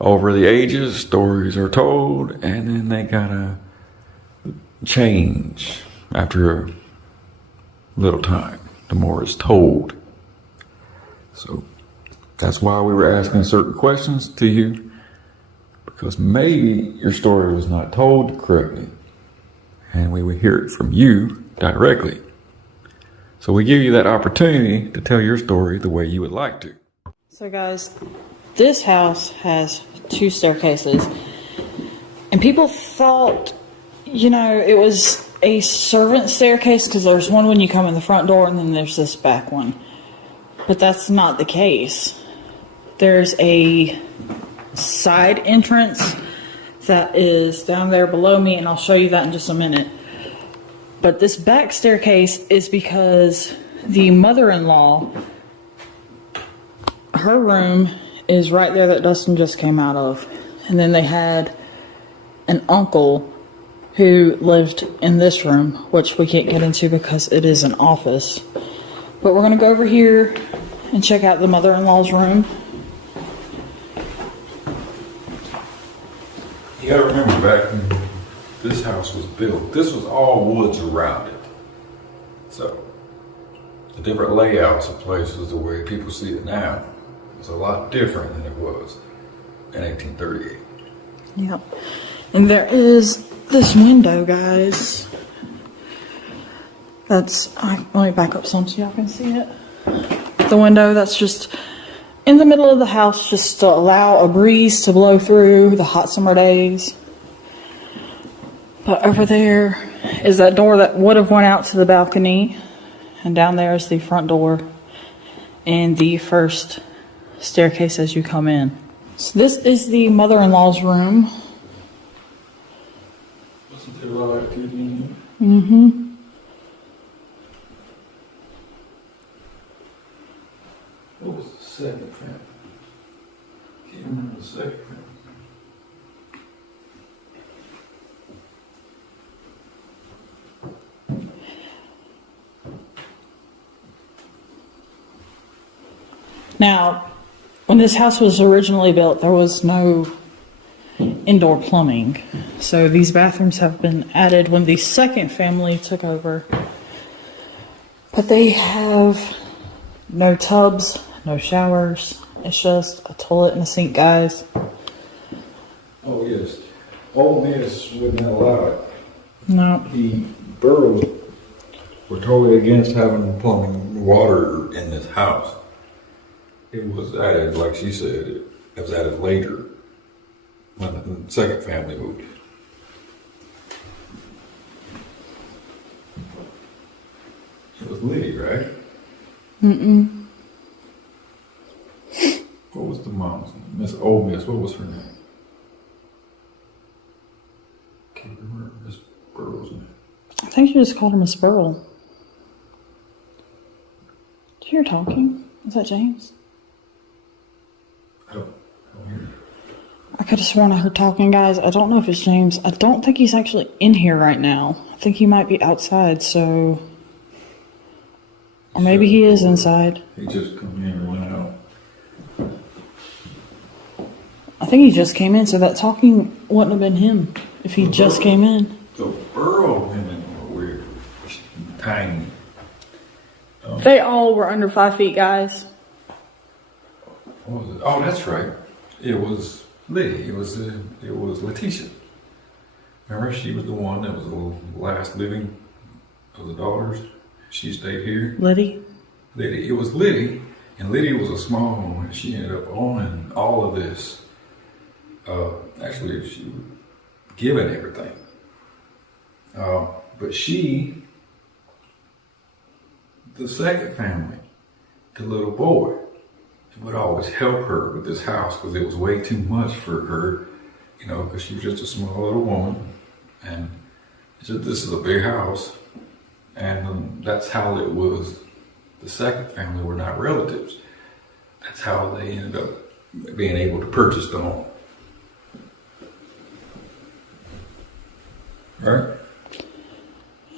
Over the ages, stories are told, and then they kind of change after a little time. The more it's told. So that's why we were asking certain questions to you, because maybe your story was not told correctly, and we would hear it from you directly. So we give you that opportunity to tell your story the way you would like to. So guys, this house has 2 staircases, and people thought, it was a servant staircase because there's one when you come in the front door and then there's this back one. But that's not the case. There's a side entrance that is down there below me, and I'll show you that in just a minute. But this back staircase is because the mother-in-law, her room is right there that Dustin just came out of. And then they had an uncle who lived in this room, which we can't get into because it is an office. But we're going to go over here and check out the mother-in-law's room. You gotta remember back when this house was built, this was all woods around it. So the different layouts of places, the way people see it now, is a lot different than it was in 1838. Yep. And there is this window, guys. Let me back up some so y'all can see it. The window that's just in the middle of the house, just to allow a breeze to blow through the hot summer days. But over there is that door that would have went out to the balcony. And down there is the front door and the first staircase as you come in. So this is the mother-in-law's room. Wasn't there a lot of activity in here? Mm-hmm. What was the second family? Can't remember the second family. Now, when this house was originally built, there was no indoor plumbing. So these bathrooms have been added when the second family took over. But they have no tubs, no showers. It's just a toilet and a sink, guys. Oh yes, Ole Miss wouldn't allow it. No. The boroughs were totally against having plumbing water in this house. It was added, like she said, it was added later when the second family moved. It was Liddy, right? Mm-mm. What was the mom's name? Miss Ole Miss, what was her name? Can't remember Miss Burrow's name. I think you just called her Miss Burl. talking? Is that James? I don't hear. I could have sworn I heard talking, guys. I don't know if it's James. I don't think he's actually in here right now. I think he might be outside, so... Or maybe he is inside. He just come in and went out. I think he just came in, so that talking wouldn't have been him if he just came in. The Earl women were weird. Tiny. They all were under 5 feet, guys. What was it? Oh, that's right. It was Liddy. It was Letitia. Remember, she was the one that was the last living of the daughters. She stayed here. Liddy? Liddy. It was Liddy, and Liddy was a small woman. She ended up owning all of this. Actually, she was given everything. But she, the second family, the little boy, would always help her with this house because it was way too much for her, you know, because she was just a small little woman. And she said, this is a big house. And that's how it was. The second family were not relatives. That's how they ended up being able to purchase the home. Right?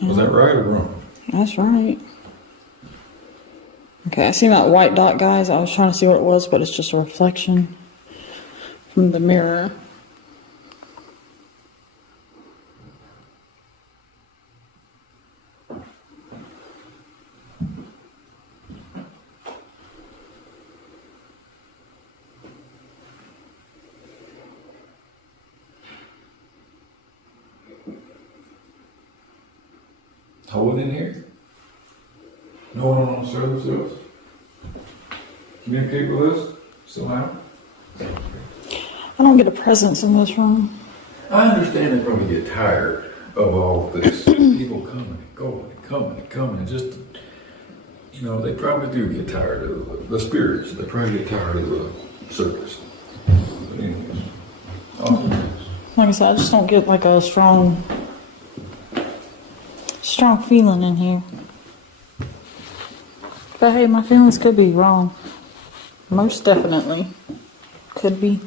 Was that right or wrong? That's right. Okay, I see that white dot, guys. I was trying to see what it was, but it's just a reflection from the mirror. No one in here? No one on the service with us? Communicate with us somehow? I don't get a presence in this room. I understand they're going to get tired of all this. People coming and going and coming and coming. And just, you know, they probably do get tired of the spirits. They probably get tired of the circus. But anyways. Like I said, I just don't get like a strong feeling in here. But hey, my feelings could be wrong. Most definitely. Could be.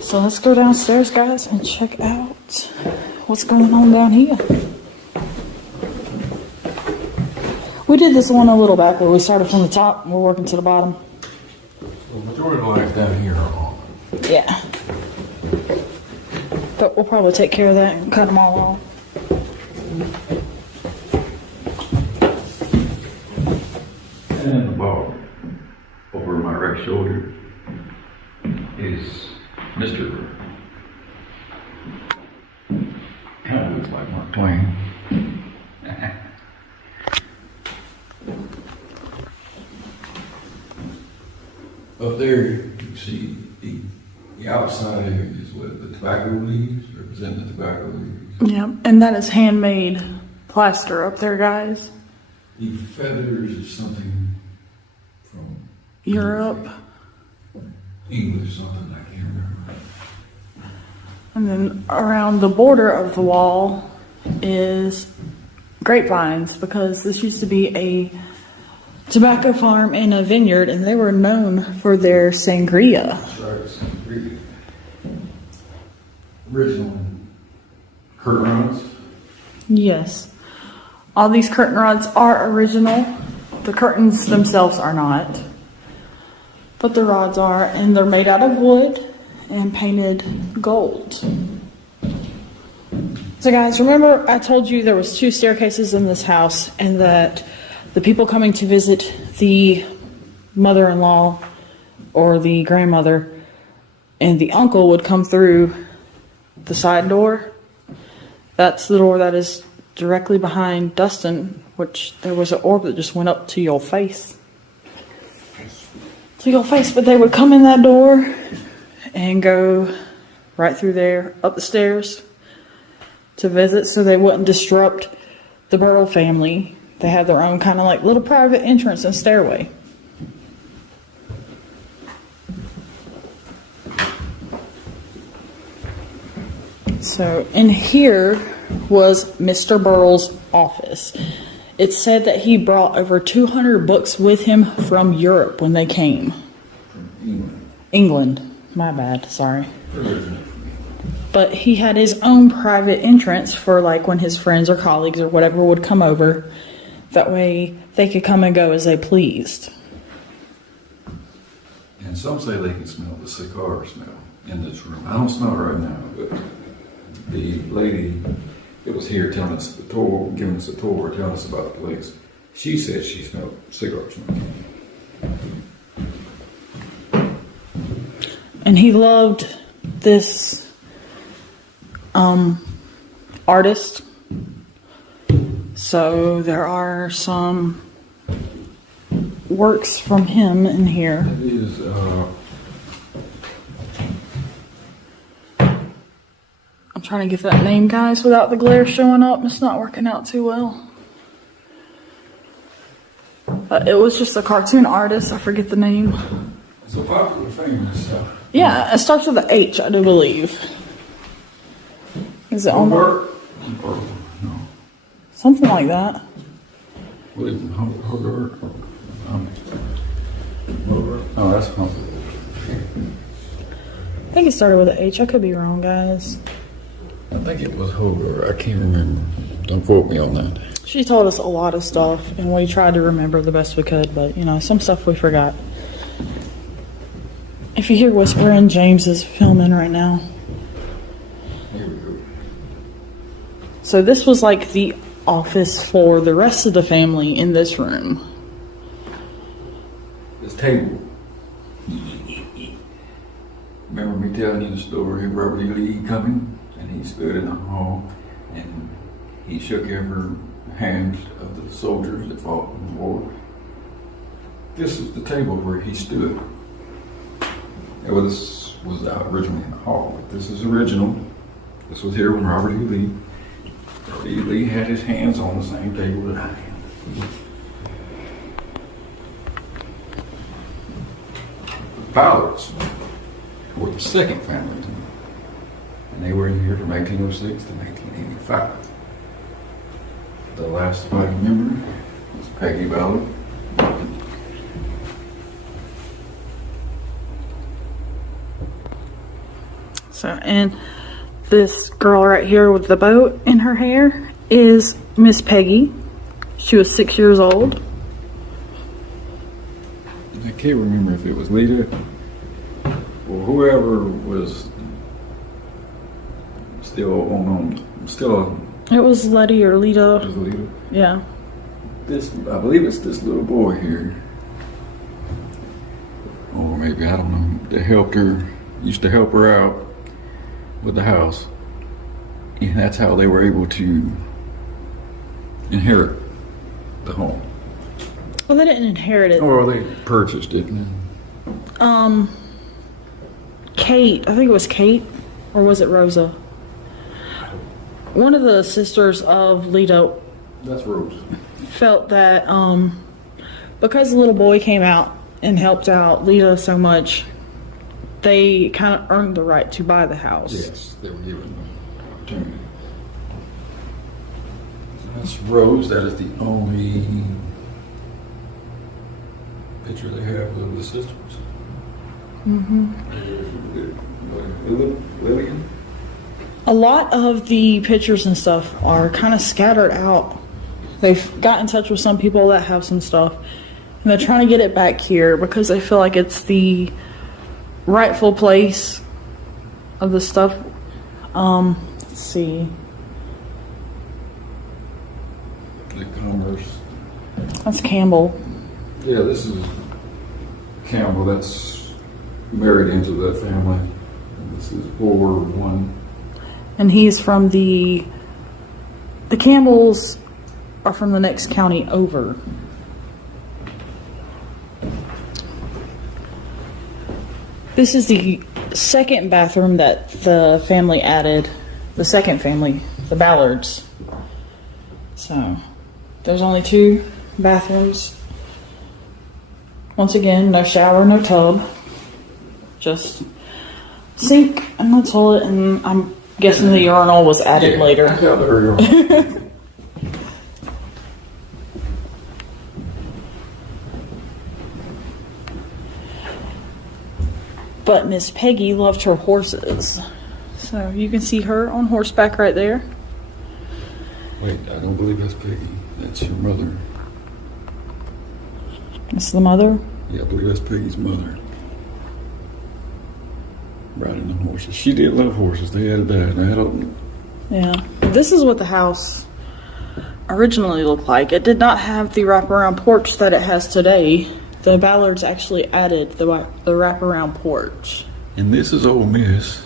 So let's go downstairs, guys, and check out what's going on down here. We did this one a little back where we started from the top and we're working to the bottom. The majority of the lights down here are on. Yeah. But we'll probably take care of that and cut them all off. And in the bar, over my right shoulder, is Mr. Kind of looks like Mark Twain. Up there, you can see the outside area is what the tobacco leaves, representing the tobacco leaves. Yeah, and that is handmade plaster up there, guys. The feathers is something from Europe. English, something I can't remember. And then around the border of the wall is grapevines, because this used to be a tobacco farm and a vineyard, and they were known for their sangria. That's right, sangria. Original curtain rods. Yes. All these curtain rods are original. The curtains themselves are not. But the rods are, and they're made out of wood and painted gold. So guys, remember I told you there was 2 staircases in this house, and that the people coming to visit the mother-in-law or the grandmother and the uncle would come through the side door. That's the door that is directly behind Dustin, which there was an orb that just went up to your face. To your face, but they would come in that door and go right through there, up the stairs to visit, so they wouldn't disrupt the Burrell family. They had their own kind of like little private entrance and stairway. So in here was Mr. Burrell's office. It's said that he brought over 200 books with him from Europe when they came. England. My bad, sorry. But he had his own private entrance for like when his friends or colleagues or whatever would come over. That way they could come and go as they pleased. And some say they can smell the cigar smell in this room. I don't smell it right now, but the lady that was here telling us the tour, giving us a tour, telling us about the place, she said she smelled cigar smell. And he loved this artist. So there are some works from him in here. It is, I'm trying to get that name, guys, without the glare showing up. It's not working out too well. It was just a cartoon artist. I forget the name. it's a popular, famous stuff. Yeah, it starts with an H, I do believe. Is it on the... Or no. Something like that. What is it? Hogarth? Oh, that's Hogarth. I think it started with an H. I could be wrong, guys. I think it was Hogarth. I can't remember. Don't quote me on that. She told us a lot of stuff, and we tried to remember the best we could, but, some stuff we forgot. If you hear whispering, James is filming right now. Here we go. So this was like the office for the rest of the family in this room. This table. Remember me telling you the story of Robert E. Lee coming? And he stood in the hall and he shook every hand of the soldiers that fought in the war. This is the table where he stood. Well, this was originally in the hall, but this is original. This was here when Robert E. Lee. Robert E. Lee had his hands on the same table that I am. The Ballards were the second family to me, and they were in here from 1806 to 1985. The last surviving member was Peggy Ballard. So, and this girl right here with the boat in her hair is Miss Peggy. She was 6 years old. I can't remember if it was Lita or whoever was still on. It was Letty or Lita. Was Lita. Yeah. I believe it's this little boy here, or maybe I don't know. That helped her, used to help her out with the house, and that's how they were able to inherit the home. Well, they didn't inherit it. Or they purchased it. Kate, I think it was Kate, or was it Rosa? One of the sisters of Lita That's Rose. felt that because the little boy came out and helped out Lita so much, they kind of earned the right to buy the house. Yes, they were given the opportunity. So that's Rose. That is the only picture they have of the sisters. Lillian? A lot of the pictures and stuff are kind of scattered out. They've got in touch with some people that have some stuff, and they're trying to get it back here because they feel like it's the rightful place of the stuff. Let's see. The Commerce. That's Campbell. Yeah, this is Campbell. That's married into that family. And this is World War One. And he's from the Campbells are from the next county over. This is the second bathroom that the family added. The second family, the Ballards. So, there's only 2 bathrooms. Once again, no shower, no tub. Just sink and the toilet, and I'm guessing the urinal was added later. Yeah, there you go. But Miss Peggy loved her horses. So you can see her on horseback right there. Wait, I don't believe that's Peggy. That's your mother. That's the mother. Yeah, I believe that's Peggy's mother. Riding on horses. She did love horses. They had a dad. I don't. Yeah. This is what the house originally looked like. It did not have the wraparound porch that it has today. The Ballards actually added the wraparound porch. And this is old Miss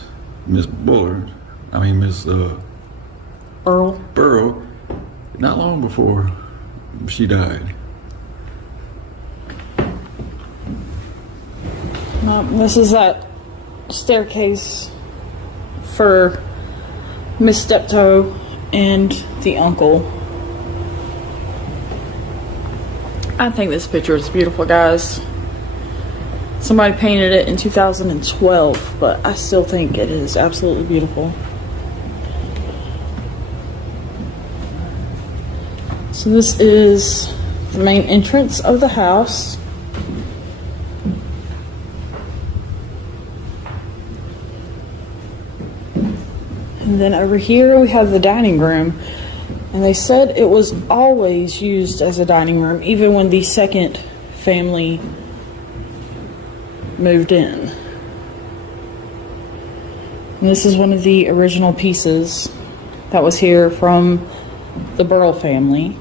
Bullard. I mean, Miss Burl. Not long before she died. This is that staircase for Miss Steptoe and the uncle. I think this picture is beautiful, guys. Somebody painted it in 2012, but I still think it is absolutely beautiful. So this is the main entrance of the house. And then over here we have the dining room. And they said it was always used as a dining room, even when the second family moved in. And this is one of the original pieces that was here from the Burl family.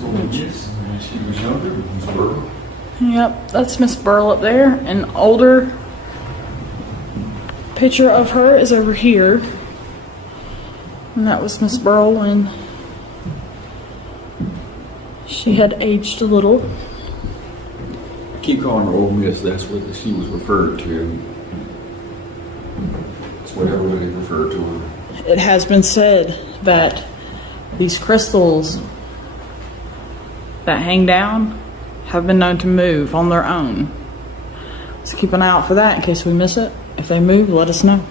When she was younger, Miss Burl. Yep, that's Miss Burl up there. An older picture of her is over here. And that was Miss Burl when she had aged a little. Keep calling her Old Miss. That's what she was referred to. That's what everybody referred to her. It has been said that these crystals that hang down have been known to move on their own. So keep an eye out for that in case we miss it. If they move, let us know.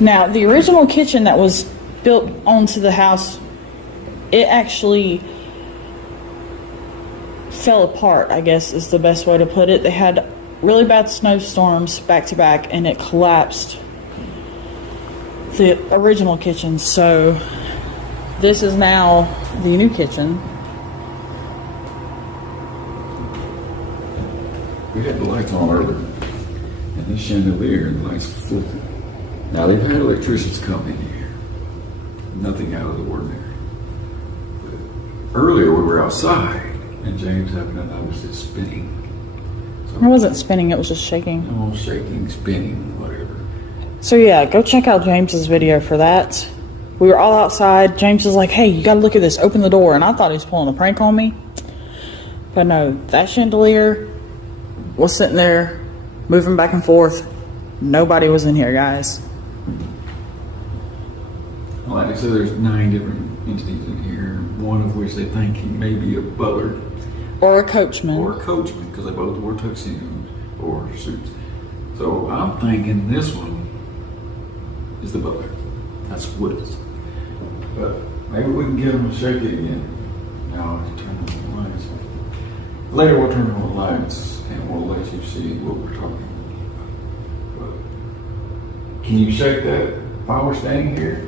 Now, the original kitchen that was built onto the house, it actually fell apart, I guess is the best way to put it. They had really bad snowstorms back to back, and it collapsed the original kitchen. So this is now the new kitchen. We had the lights on earlier, and this chandelier and the lights flipping. Now they've had electricians come in here. Nothing out of the ordinary. But earlier we were outside, and James happened to notice it spinning. It wasn't spinning, it was just shaking. Oh, shaking, spinning, whatever. So yeah, go check out James's video for that. We were all outside. James was like, hey, you gotta look at this, open the door. And I thought he was pulling a prank on me. But no, that chandelier was sitting there, moving back and forth. Nobody was in here, guys. Like I said, there's 9 different entities in here, one of which they think he may be a butler Or a coachman. or a coachman, because they both wore tuxedos or suits. So I'm thinking this one is the butler. That's what it is. But maybe we can get him to shake it again. Now to turn on the lights. Later we'll turn on the lights and we'll let you see what we're talking about. But can you shake that while we're standing here?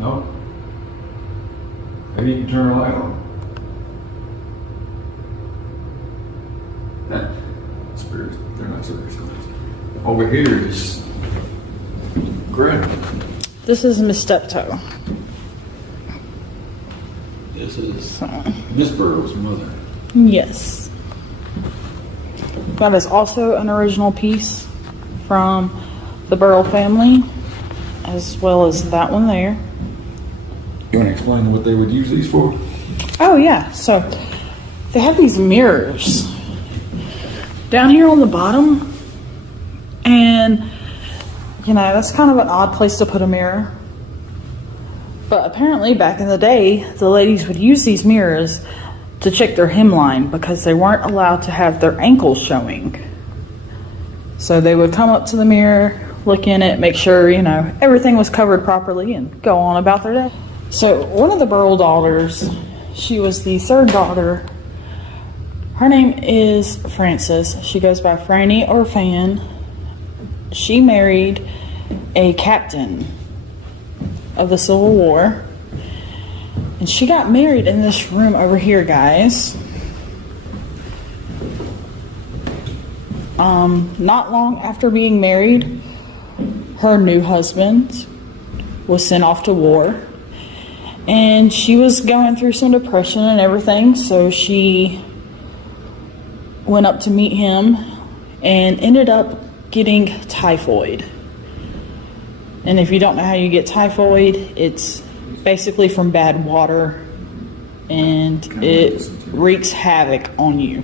No? Maybe you can turn the light on. Nah, spirits, they're not spirits. Over here is Greta. This is Miss Steptoe. This is Miss Burrow's mother. Yes. That is also an original piece from the Burl family, as well as that one there. You want to explain what they would use these for? Oh yeah, so they have these mirrors down here on the bottom, and you know, that's kind of an odd place to put a mirror. But apparently back in the day, the ladies would use these mirrors to check their hemline because they weren't allowed to have their ankles showing. So they would come up to the mirror, look in it, make sure, everything was covered properly, and go on about their day. So one of the Burrell daughters, she was the third daughter. Her name is Frances. She goes by Franny or Fan. She married a captain of the Civil War. And she got married in this room over here, guys. Not long after being married, her new husband was sent off to war. And she was going through some depression and everything, so she went up to meet him and ended up getting typhoid. And if you don't know how you get typhoid, it's basically from bad water, and it wreaks havoc on you.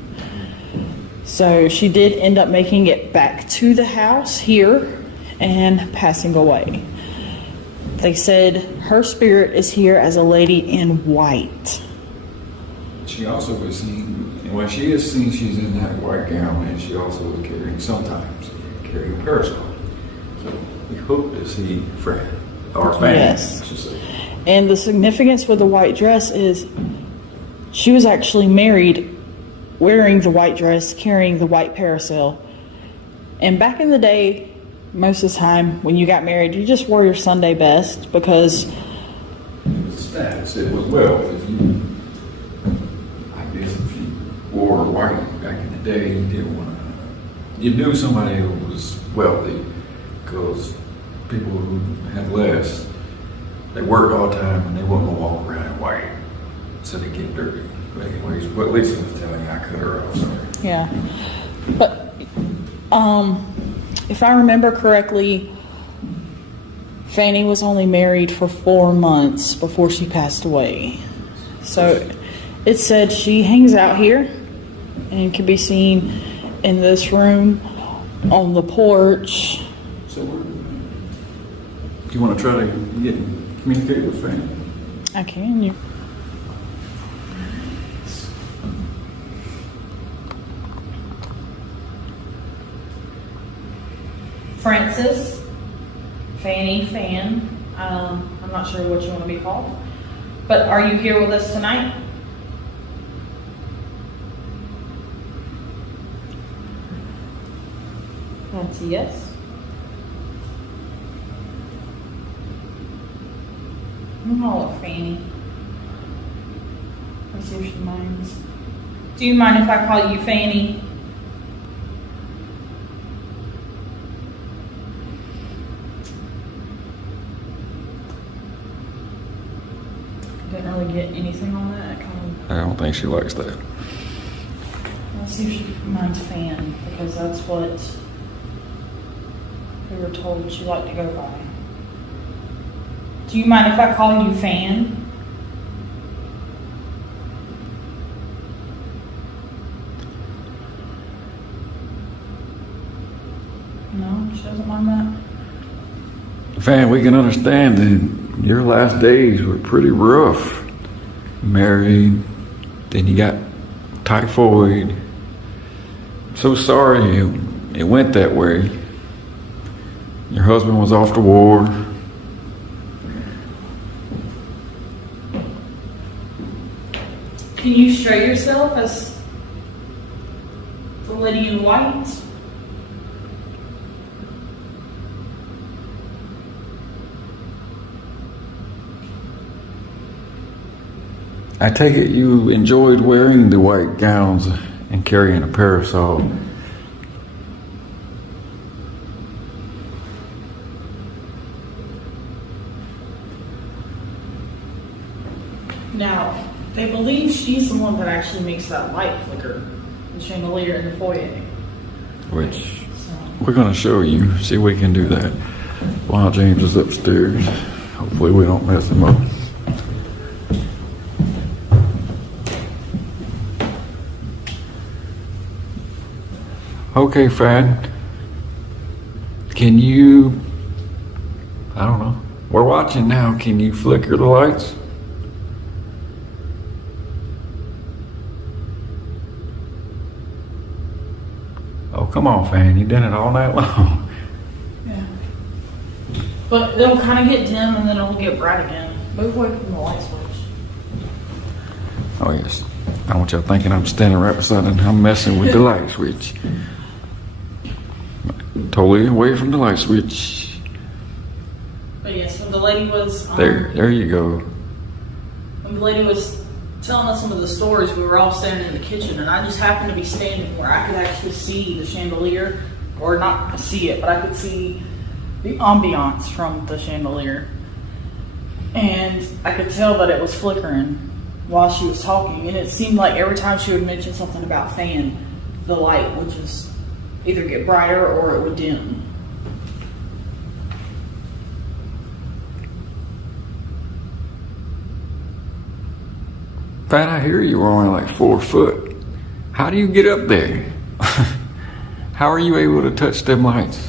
So she did end up making it back to the house here and passing away. They said her spirit is here as a lady in white. She also was seen, and when she is seen, she's in that white gown, and she also is sometimes carrying a parasol. So we hope to see Fran, or Fanny, Yes. I should say. And the significance with the white dress is she was actually married wearing the white dress, carrying the white parasol. And back in the day, most of the time when you got married, you just wore your Sunday best because Stats, it was, well, if you, I guess if you wore white back in the day, you didn't want to, you knew somebody who was wealthy, because people who had less, they worked all the time and they wouldn't walk around in white, so they get dirty. But anyways, well, at least I was telling you, I cut her off, sorry. yeah. But if I remember correctly, Fanny was only married for 4 months before she passed away. So it said she hangs out here and can be seen in this room, on the porch. So do you want to try to communicate with Fanny? I can. You. Frances, Fanny, Fan. I'm not sure what you want to be called. But are you here with us tonight? That's a yes. I'm gonna call it Fanny. Let's see if she minds. Do you mind if I call you Fanny? Didn't really get anything on that. I don't think she likes that. Let's see if she minds Fan, because that's what we were told she liked to go by. Do you mind if I call you Fan? No, she doesn't mind that. Fan, we can understand that your last days were pretty rough. Married, then you got typhoid. I'm so sorry it went that way. Your husband was off to war. Can you show yourself as the lady in white? I take it you enjoyed wearing the white gowns and carrying a parasol. Now, they believe she's the one that actually makes that light flicker, the chandelier in the foyer. Which So, we're going to show you. See if we can do that while James is upstairs. Hopefully we don't mess him up. Okay, Fran. Can you, I don't know, we're watching now. Can you flicker the lights? Oh, come on, Fan. You've done it all night long. yeah. But it'll kind of get dim and then it'll get bright again. Move away from the light switch. Oh yes. I want y'all thinking I'm standing right beside it and I'm messing with the light switch. Totally away from the light switch. But yeah, so the lady was... There you go. When the lady was telling us some of the stories, we were all standing in the kitchen, and I just happened to be standing where I could actually see the chandelier, or not see it, but I could see the ambiance from the chandelier. And I could tell that it was flickering while she was talking, and it seemed like every time she would mention something about fan, the light would just either get brighter or it would dim. Fan, I hear you are only like 4 foot. How do you get up there? How are you able to touch them lights?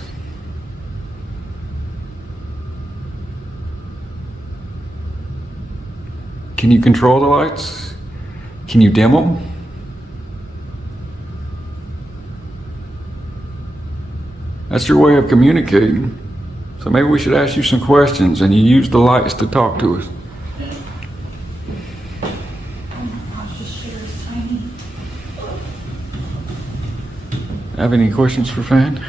Can you control the lights? Can you dim them? That's your way of communicating. So maybe we should ask you some questions and you use the lights to talk to us. Have any questions for Fan?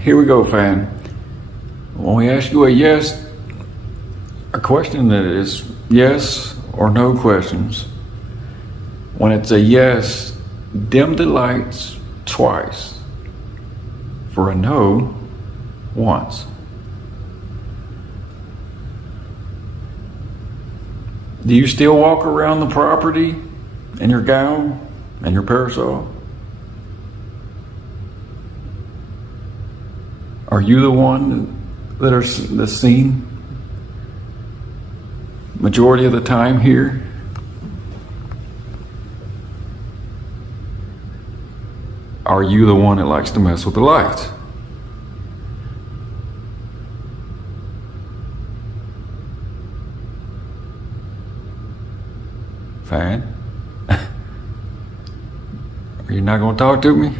Here we go, Fan. When we ask you a question that is yes or no questions, when it's a yes, dim the lights twice. For a no, once. Do you still walk around the property in your gown and your parasol? Are you the one that's seen majority of the time here? Are you the one that likes to mess with the lights? Fan? Are you not going to talk to me?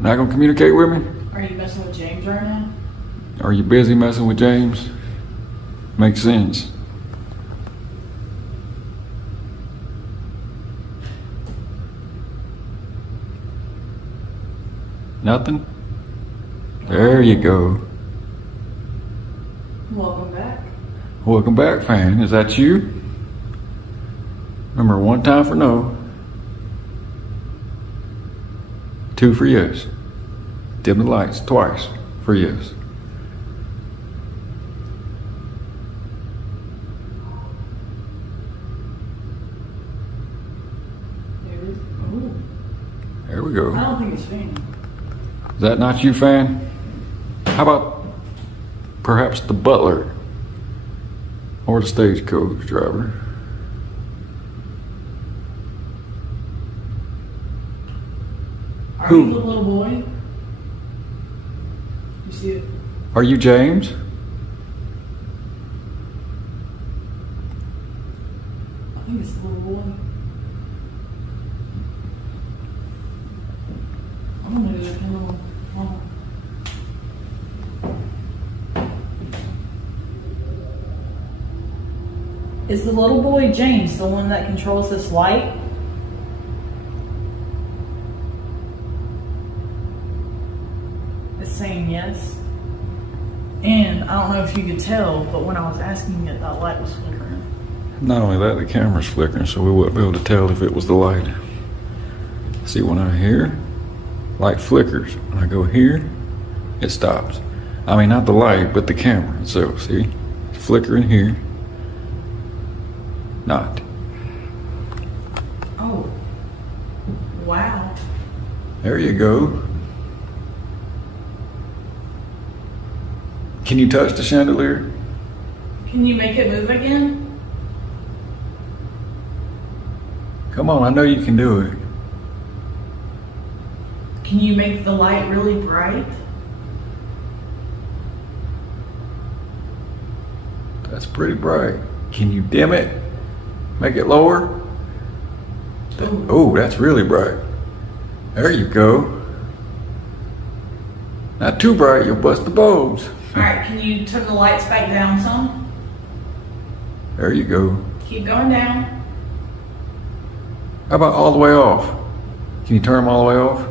Not going to communicate with me? Are you messing with James right now? Are you busy messing with James? Makes sense. Nothing? There you go. Welcome back. Welcome back, Fan. Is that you? Remember, 1 time for no, 2 for yes. Dim the lights twice for yes. There we go. I don't think it's Fan. Is that not you, Fan? How about perhaps the butler or the stagecoach driver? Are you the little boy? You see it? Are you James? I think it's the little boy. I'm gonna do that. Hold on. Is the little boy James the one that controls this light? It's saying yes. And I don't know if you could tell, but when I was asking it, that light was flickering. Not only that, the camera's flickering, so we wouldn't be able to tell if it was the light. See, when I hear, light flickers. When I go here, it stops. I mean, not the light, but the camera itself, see? It's flickering here. Not. Oh. Wow. There you go. Can you touch the chandelier? Can you make it move again? Come on, I know you can do it. Can you make the light really bright? That's pretty bright. Can you dim it? Make it lower? Oh, that's really bright. There you go. Not too bright, you'll bust the bulbs. All right, can you turn the lights back down some? There you go. Keep going down. How about all the way off? Can you turn them all the way off?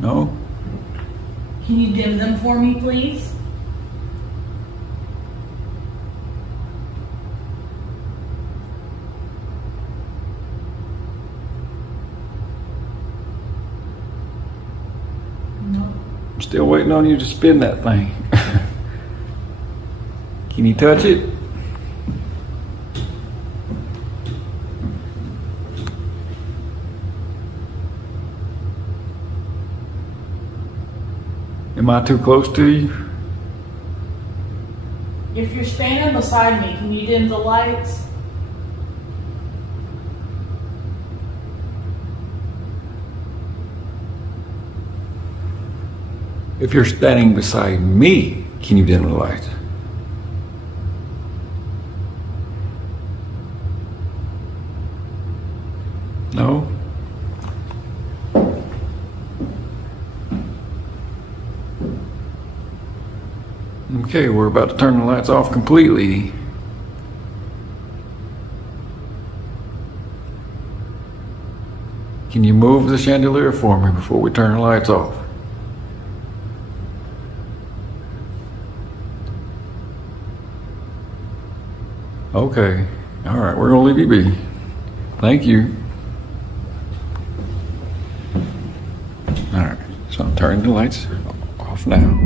No? Can you dim them for me, please? No. I'm still waiting on you to spin that thing. Can you touch it? Am I too close to you? If you're standing beside me, can you dim the lights? If you're standing beside me, can you dim the lights? No? Okay, we're about to turn the lights off completely. Can you move the chandelier for me before we turn the lights off? Okay, all right, we're gonna leave you be. Thank you. All right, so I'm turning the lights off now.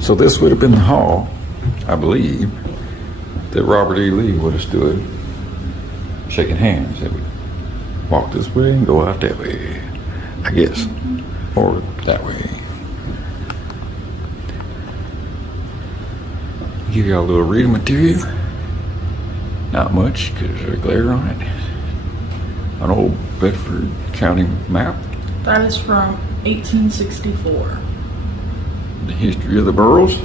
So this would have been the hall, I believe, that Robert E. Lee would have stood shaking hands. They would walk this way and go out that way, I guess, or that way. Give you all a little reading material. Not much, because there's a glare on it. An old Bedford County map. That is from 1864. The history of the Burrows,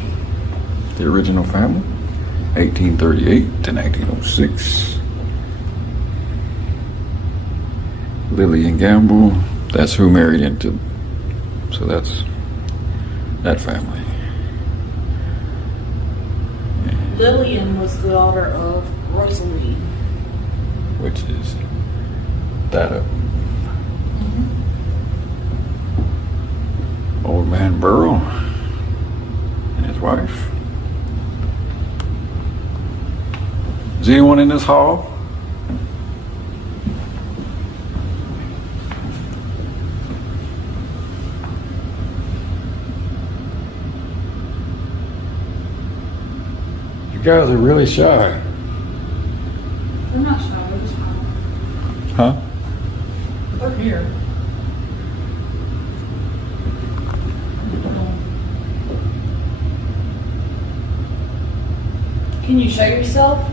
the original family, 1838 to 1906. Lillian Gamble, that's who married into, so that's that family. Lillian was the daughter of Rosalie. Which is that up. Old man Burrow and his wife. Is anyone in this hall? You guys are really shy. They're not shy, they're just fine. Huh? They're here. Can you show yourself?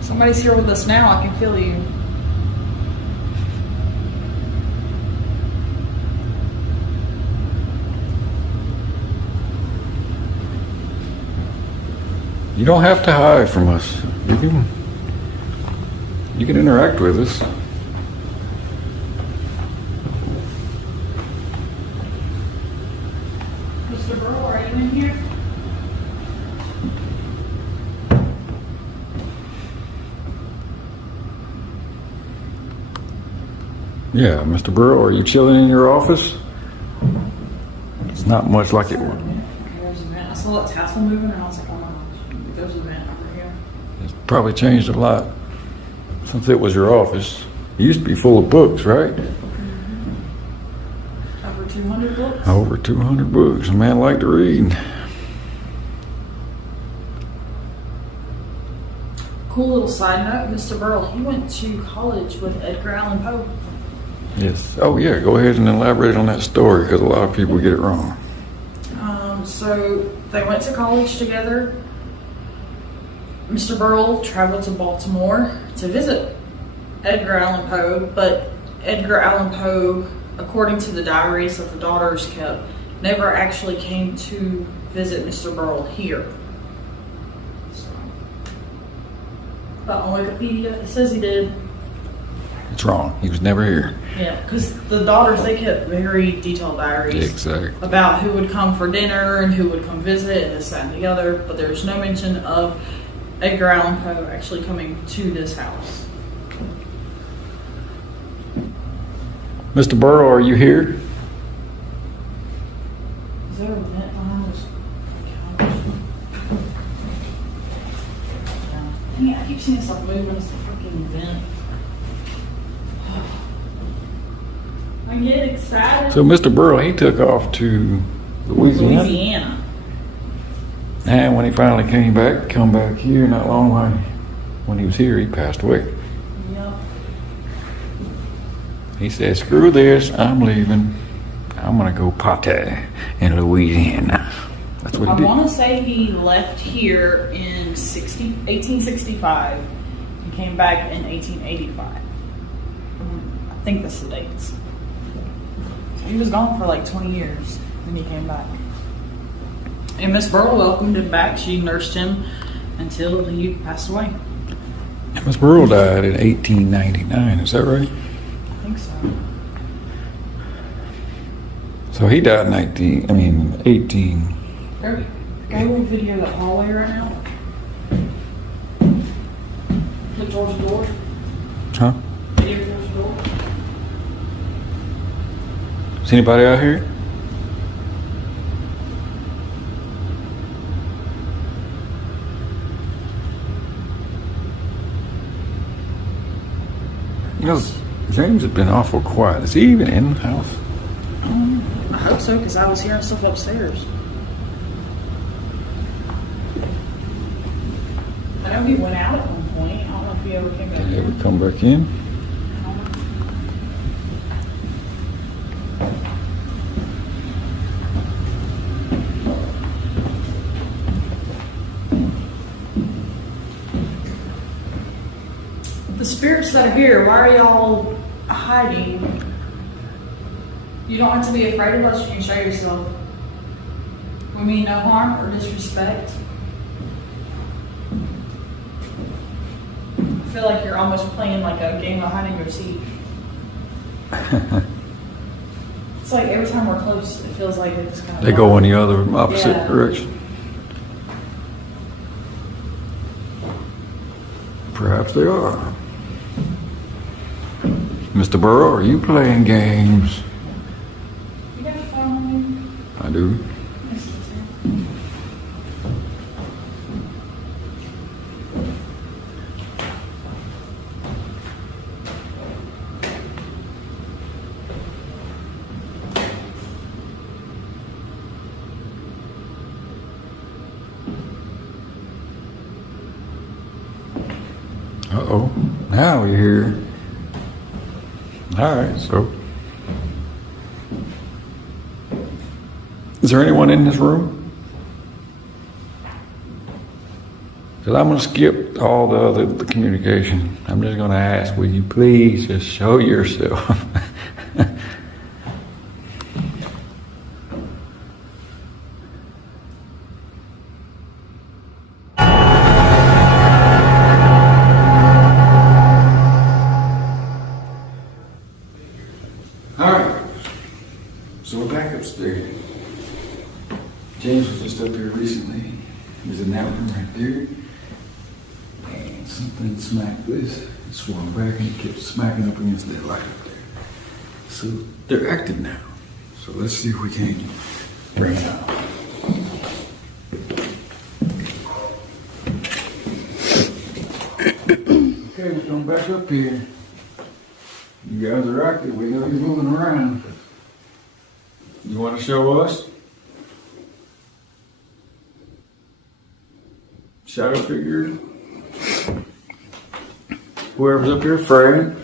Somebody's here with us now, I can feel you. You don't have to hide from us. You can interact with us. Mr. Burrow, are you in here? Yeah, Mr. Burrow, are you chilling in your office? It's not much like it was. Okay, there's a vent. I saw that tassel moving and I was like, oh my gosh, there's a vent over here. It's probably changed a lot since it was your office. It used to be full of books, right? Over 200 books? Over 200 books. A man liked to read. Cool little side note, Mr. Burrow, he went to college with Edgar Allan Poe. Yes. Oh, yeah. Go ahead and elaborate on that story because a lot of people get it wrong. So they went to college together. Mr. Burrell traveled to Baltimore to visit Edgar Allan Poe, but Edgar Allan Poe, according to the diaries that the daughters kept, never actually came to visit Mr. Burrell here. So, but on Wikipedia, it says he did. It's wrong. He was never here. Yeah, because the daughters, they kept very detailed diaries Exactly. about who would come for dinner and who would come visit and this, that, and the other, but there's no mention of Edgar Allan Poe actually coming to this house. Mr. Burrow, are you here? Is there a vent behind this couch? Yeah, I keep seeing stuff moving. It's the freaking vent. I get excited. So Mr. Burrow, he took off to Louisiana. Louisiana. And when he finally come back here, not long when he was here, he passed away. Yep. He said, screw this, I'm leaving. I'm gonna go party in Louisiana. That's what he I did. want to say he left here in 1865 and came back in 1885. I think that's the dates. So he was gone for like 20 years when he came back. And Miss Burrell welcomed him back. She nursed him until he passed away. Miss Burrow died in 1899, is that right? I think so. So he died in 18. Go video the hallway right now. Look towards the door. Huh? Video towards the door. Is anybody out here? You know, James has been awful quiet. Is he even in the house? I hope so, because I was hearing stuff upstairs. I know he went out at one point. I don't know if he ever came back Did he in. ever come back in? I don't know. The spirits that are here, why are y'all hiding? You don't have to be afraid of us. You can show yourself. We mean no harm or disrespect. I feel like you're almost playing like a game of hide and go seek. It's like every time we're close, it feels like they just kind of They go in the other opposite Yeah. direction. Perhaps they are. Mr. Burrow, are you playing games? You got your phone on you? I do. Yes, it's here. Uh-oh. Now you're here. All right, so. Is there anyone in this room? Because I'm going to skip all the communication. I'm just going to ask, will you please just show yourself? All right, so we're back upstairs. James was just up here recently. He was in that room right there. And something smacked this. It swung back and it kept smacking up against that light up there. So they're active now. So let's see if we can bring it out. Okay, we're going back up here. You guys are active. We know you're moving around. You want to show us? Shadow figures. Whoever's up here, Fred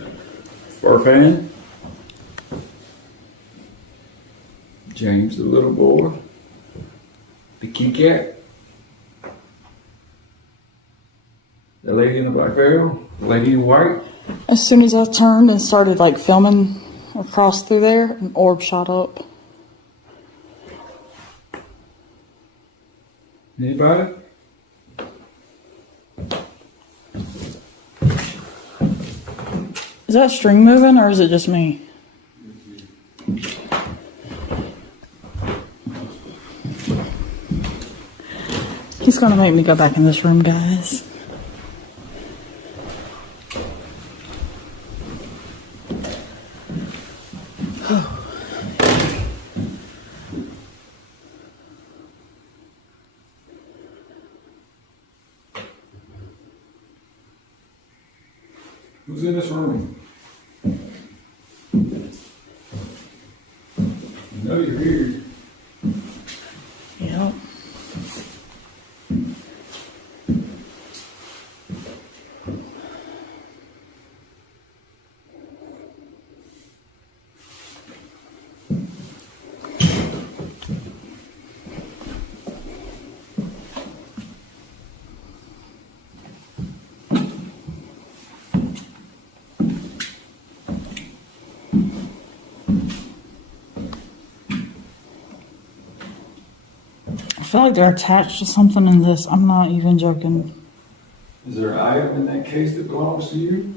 or Fan. James, the little boy. The kitty cat. Black Veil, Lady in White. As soon as I turned and started like filming across through there, an orb shot up. Anybody? Is that string moving or is it just me? He's gonna make me go back in this room, guys. Who's in this room? I know you're here. Yep. I feel like they're attached to something in this. I'm not even joking. Is there an item in that case that belongs to you?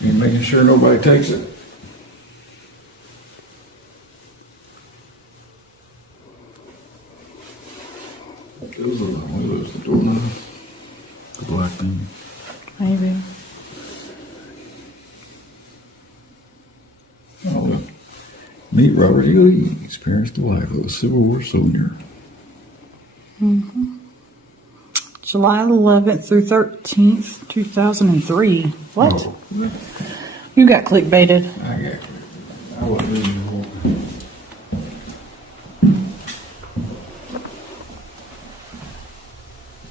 You making sure nobody takes it? Those are the doorknobs. The black thing. Maybe. Oh, look. Meet Robert E. Lee, experienced life of a Civil War soldier. July 11th through 13th, 2003. What? Oh, You got clickbaited. I got you. I wasn't reading the whole thing.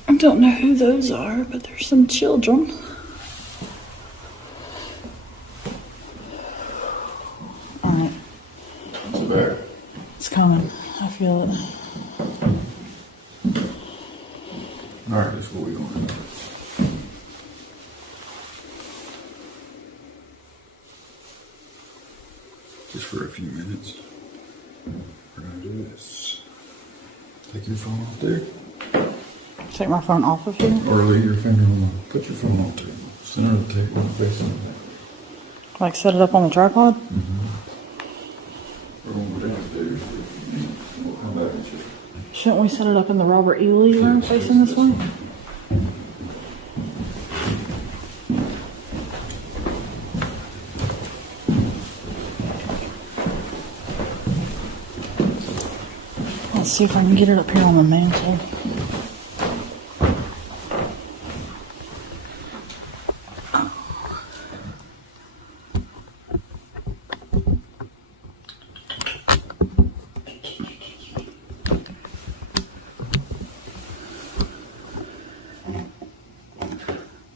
I don't know who those are, but there's some children. Alright, What's back? it's coming. I feel it. All right, that's what we're going to do. Just for a few minutes. We're going to do this. Take your phone off there. Take my phone off of here. Or lay your finger on the, put your phone on the table. Center of the table, facing the back. Like set it up on the tripod. We're going to go downstairs for a few minutes. We'll come back and check. Shouldn't we set it up in the Robert E. Lee room facing this way? Let's see if I can get it up here on the mantle.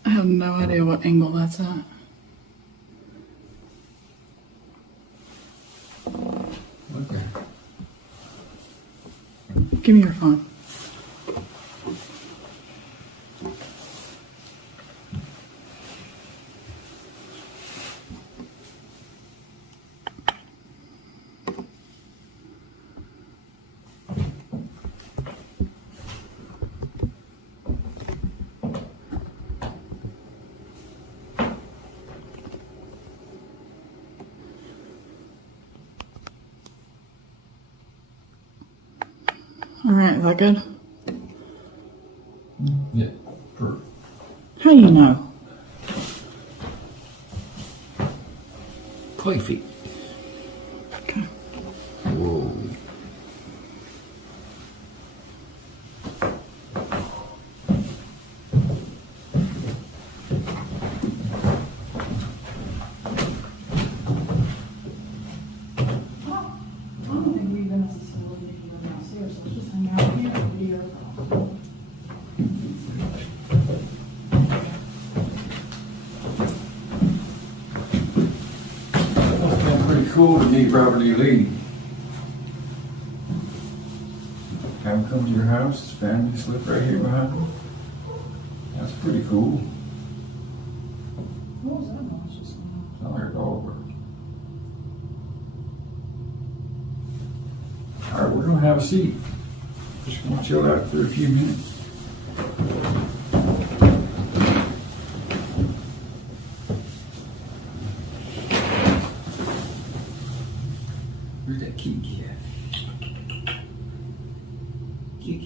I have no idea what angle that's at. Okay. Give me your phone. All right, is that good? Yeah. Perfect. How you know? Play feet. Okay. Whoa. I don't think we even necessarily need to go downstairs. Let's just hang out here and be your phone. That must have cool to meet Robert E. Lee. Have him come to your house, his family slip right here behind him. That's pretty cool. What was that noise just now? Sound like a dog bird. All right, we're gonna have a seat. Just gonna chill out for a few minutes. Where's that key at? Key.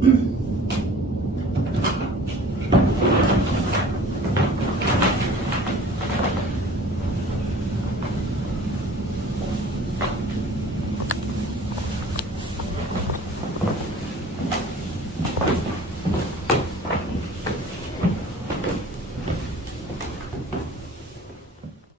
Mm-hmm.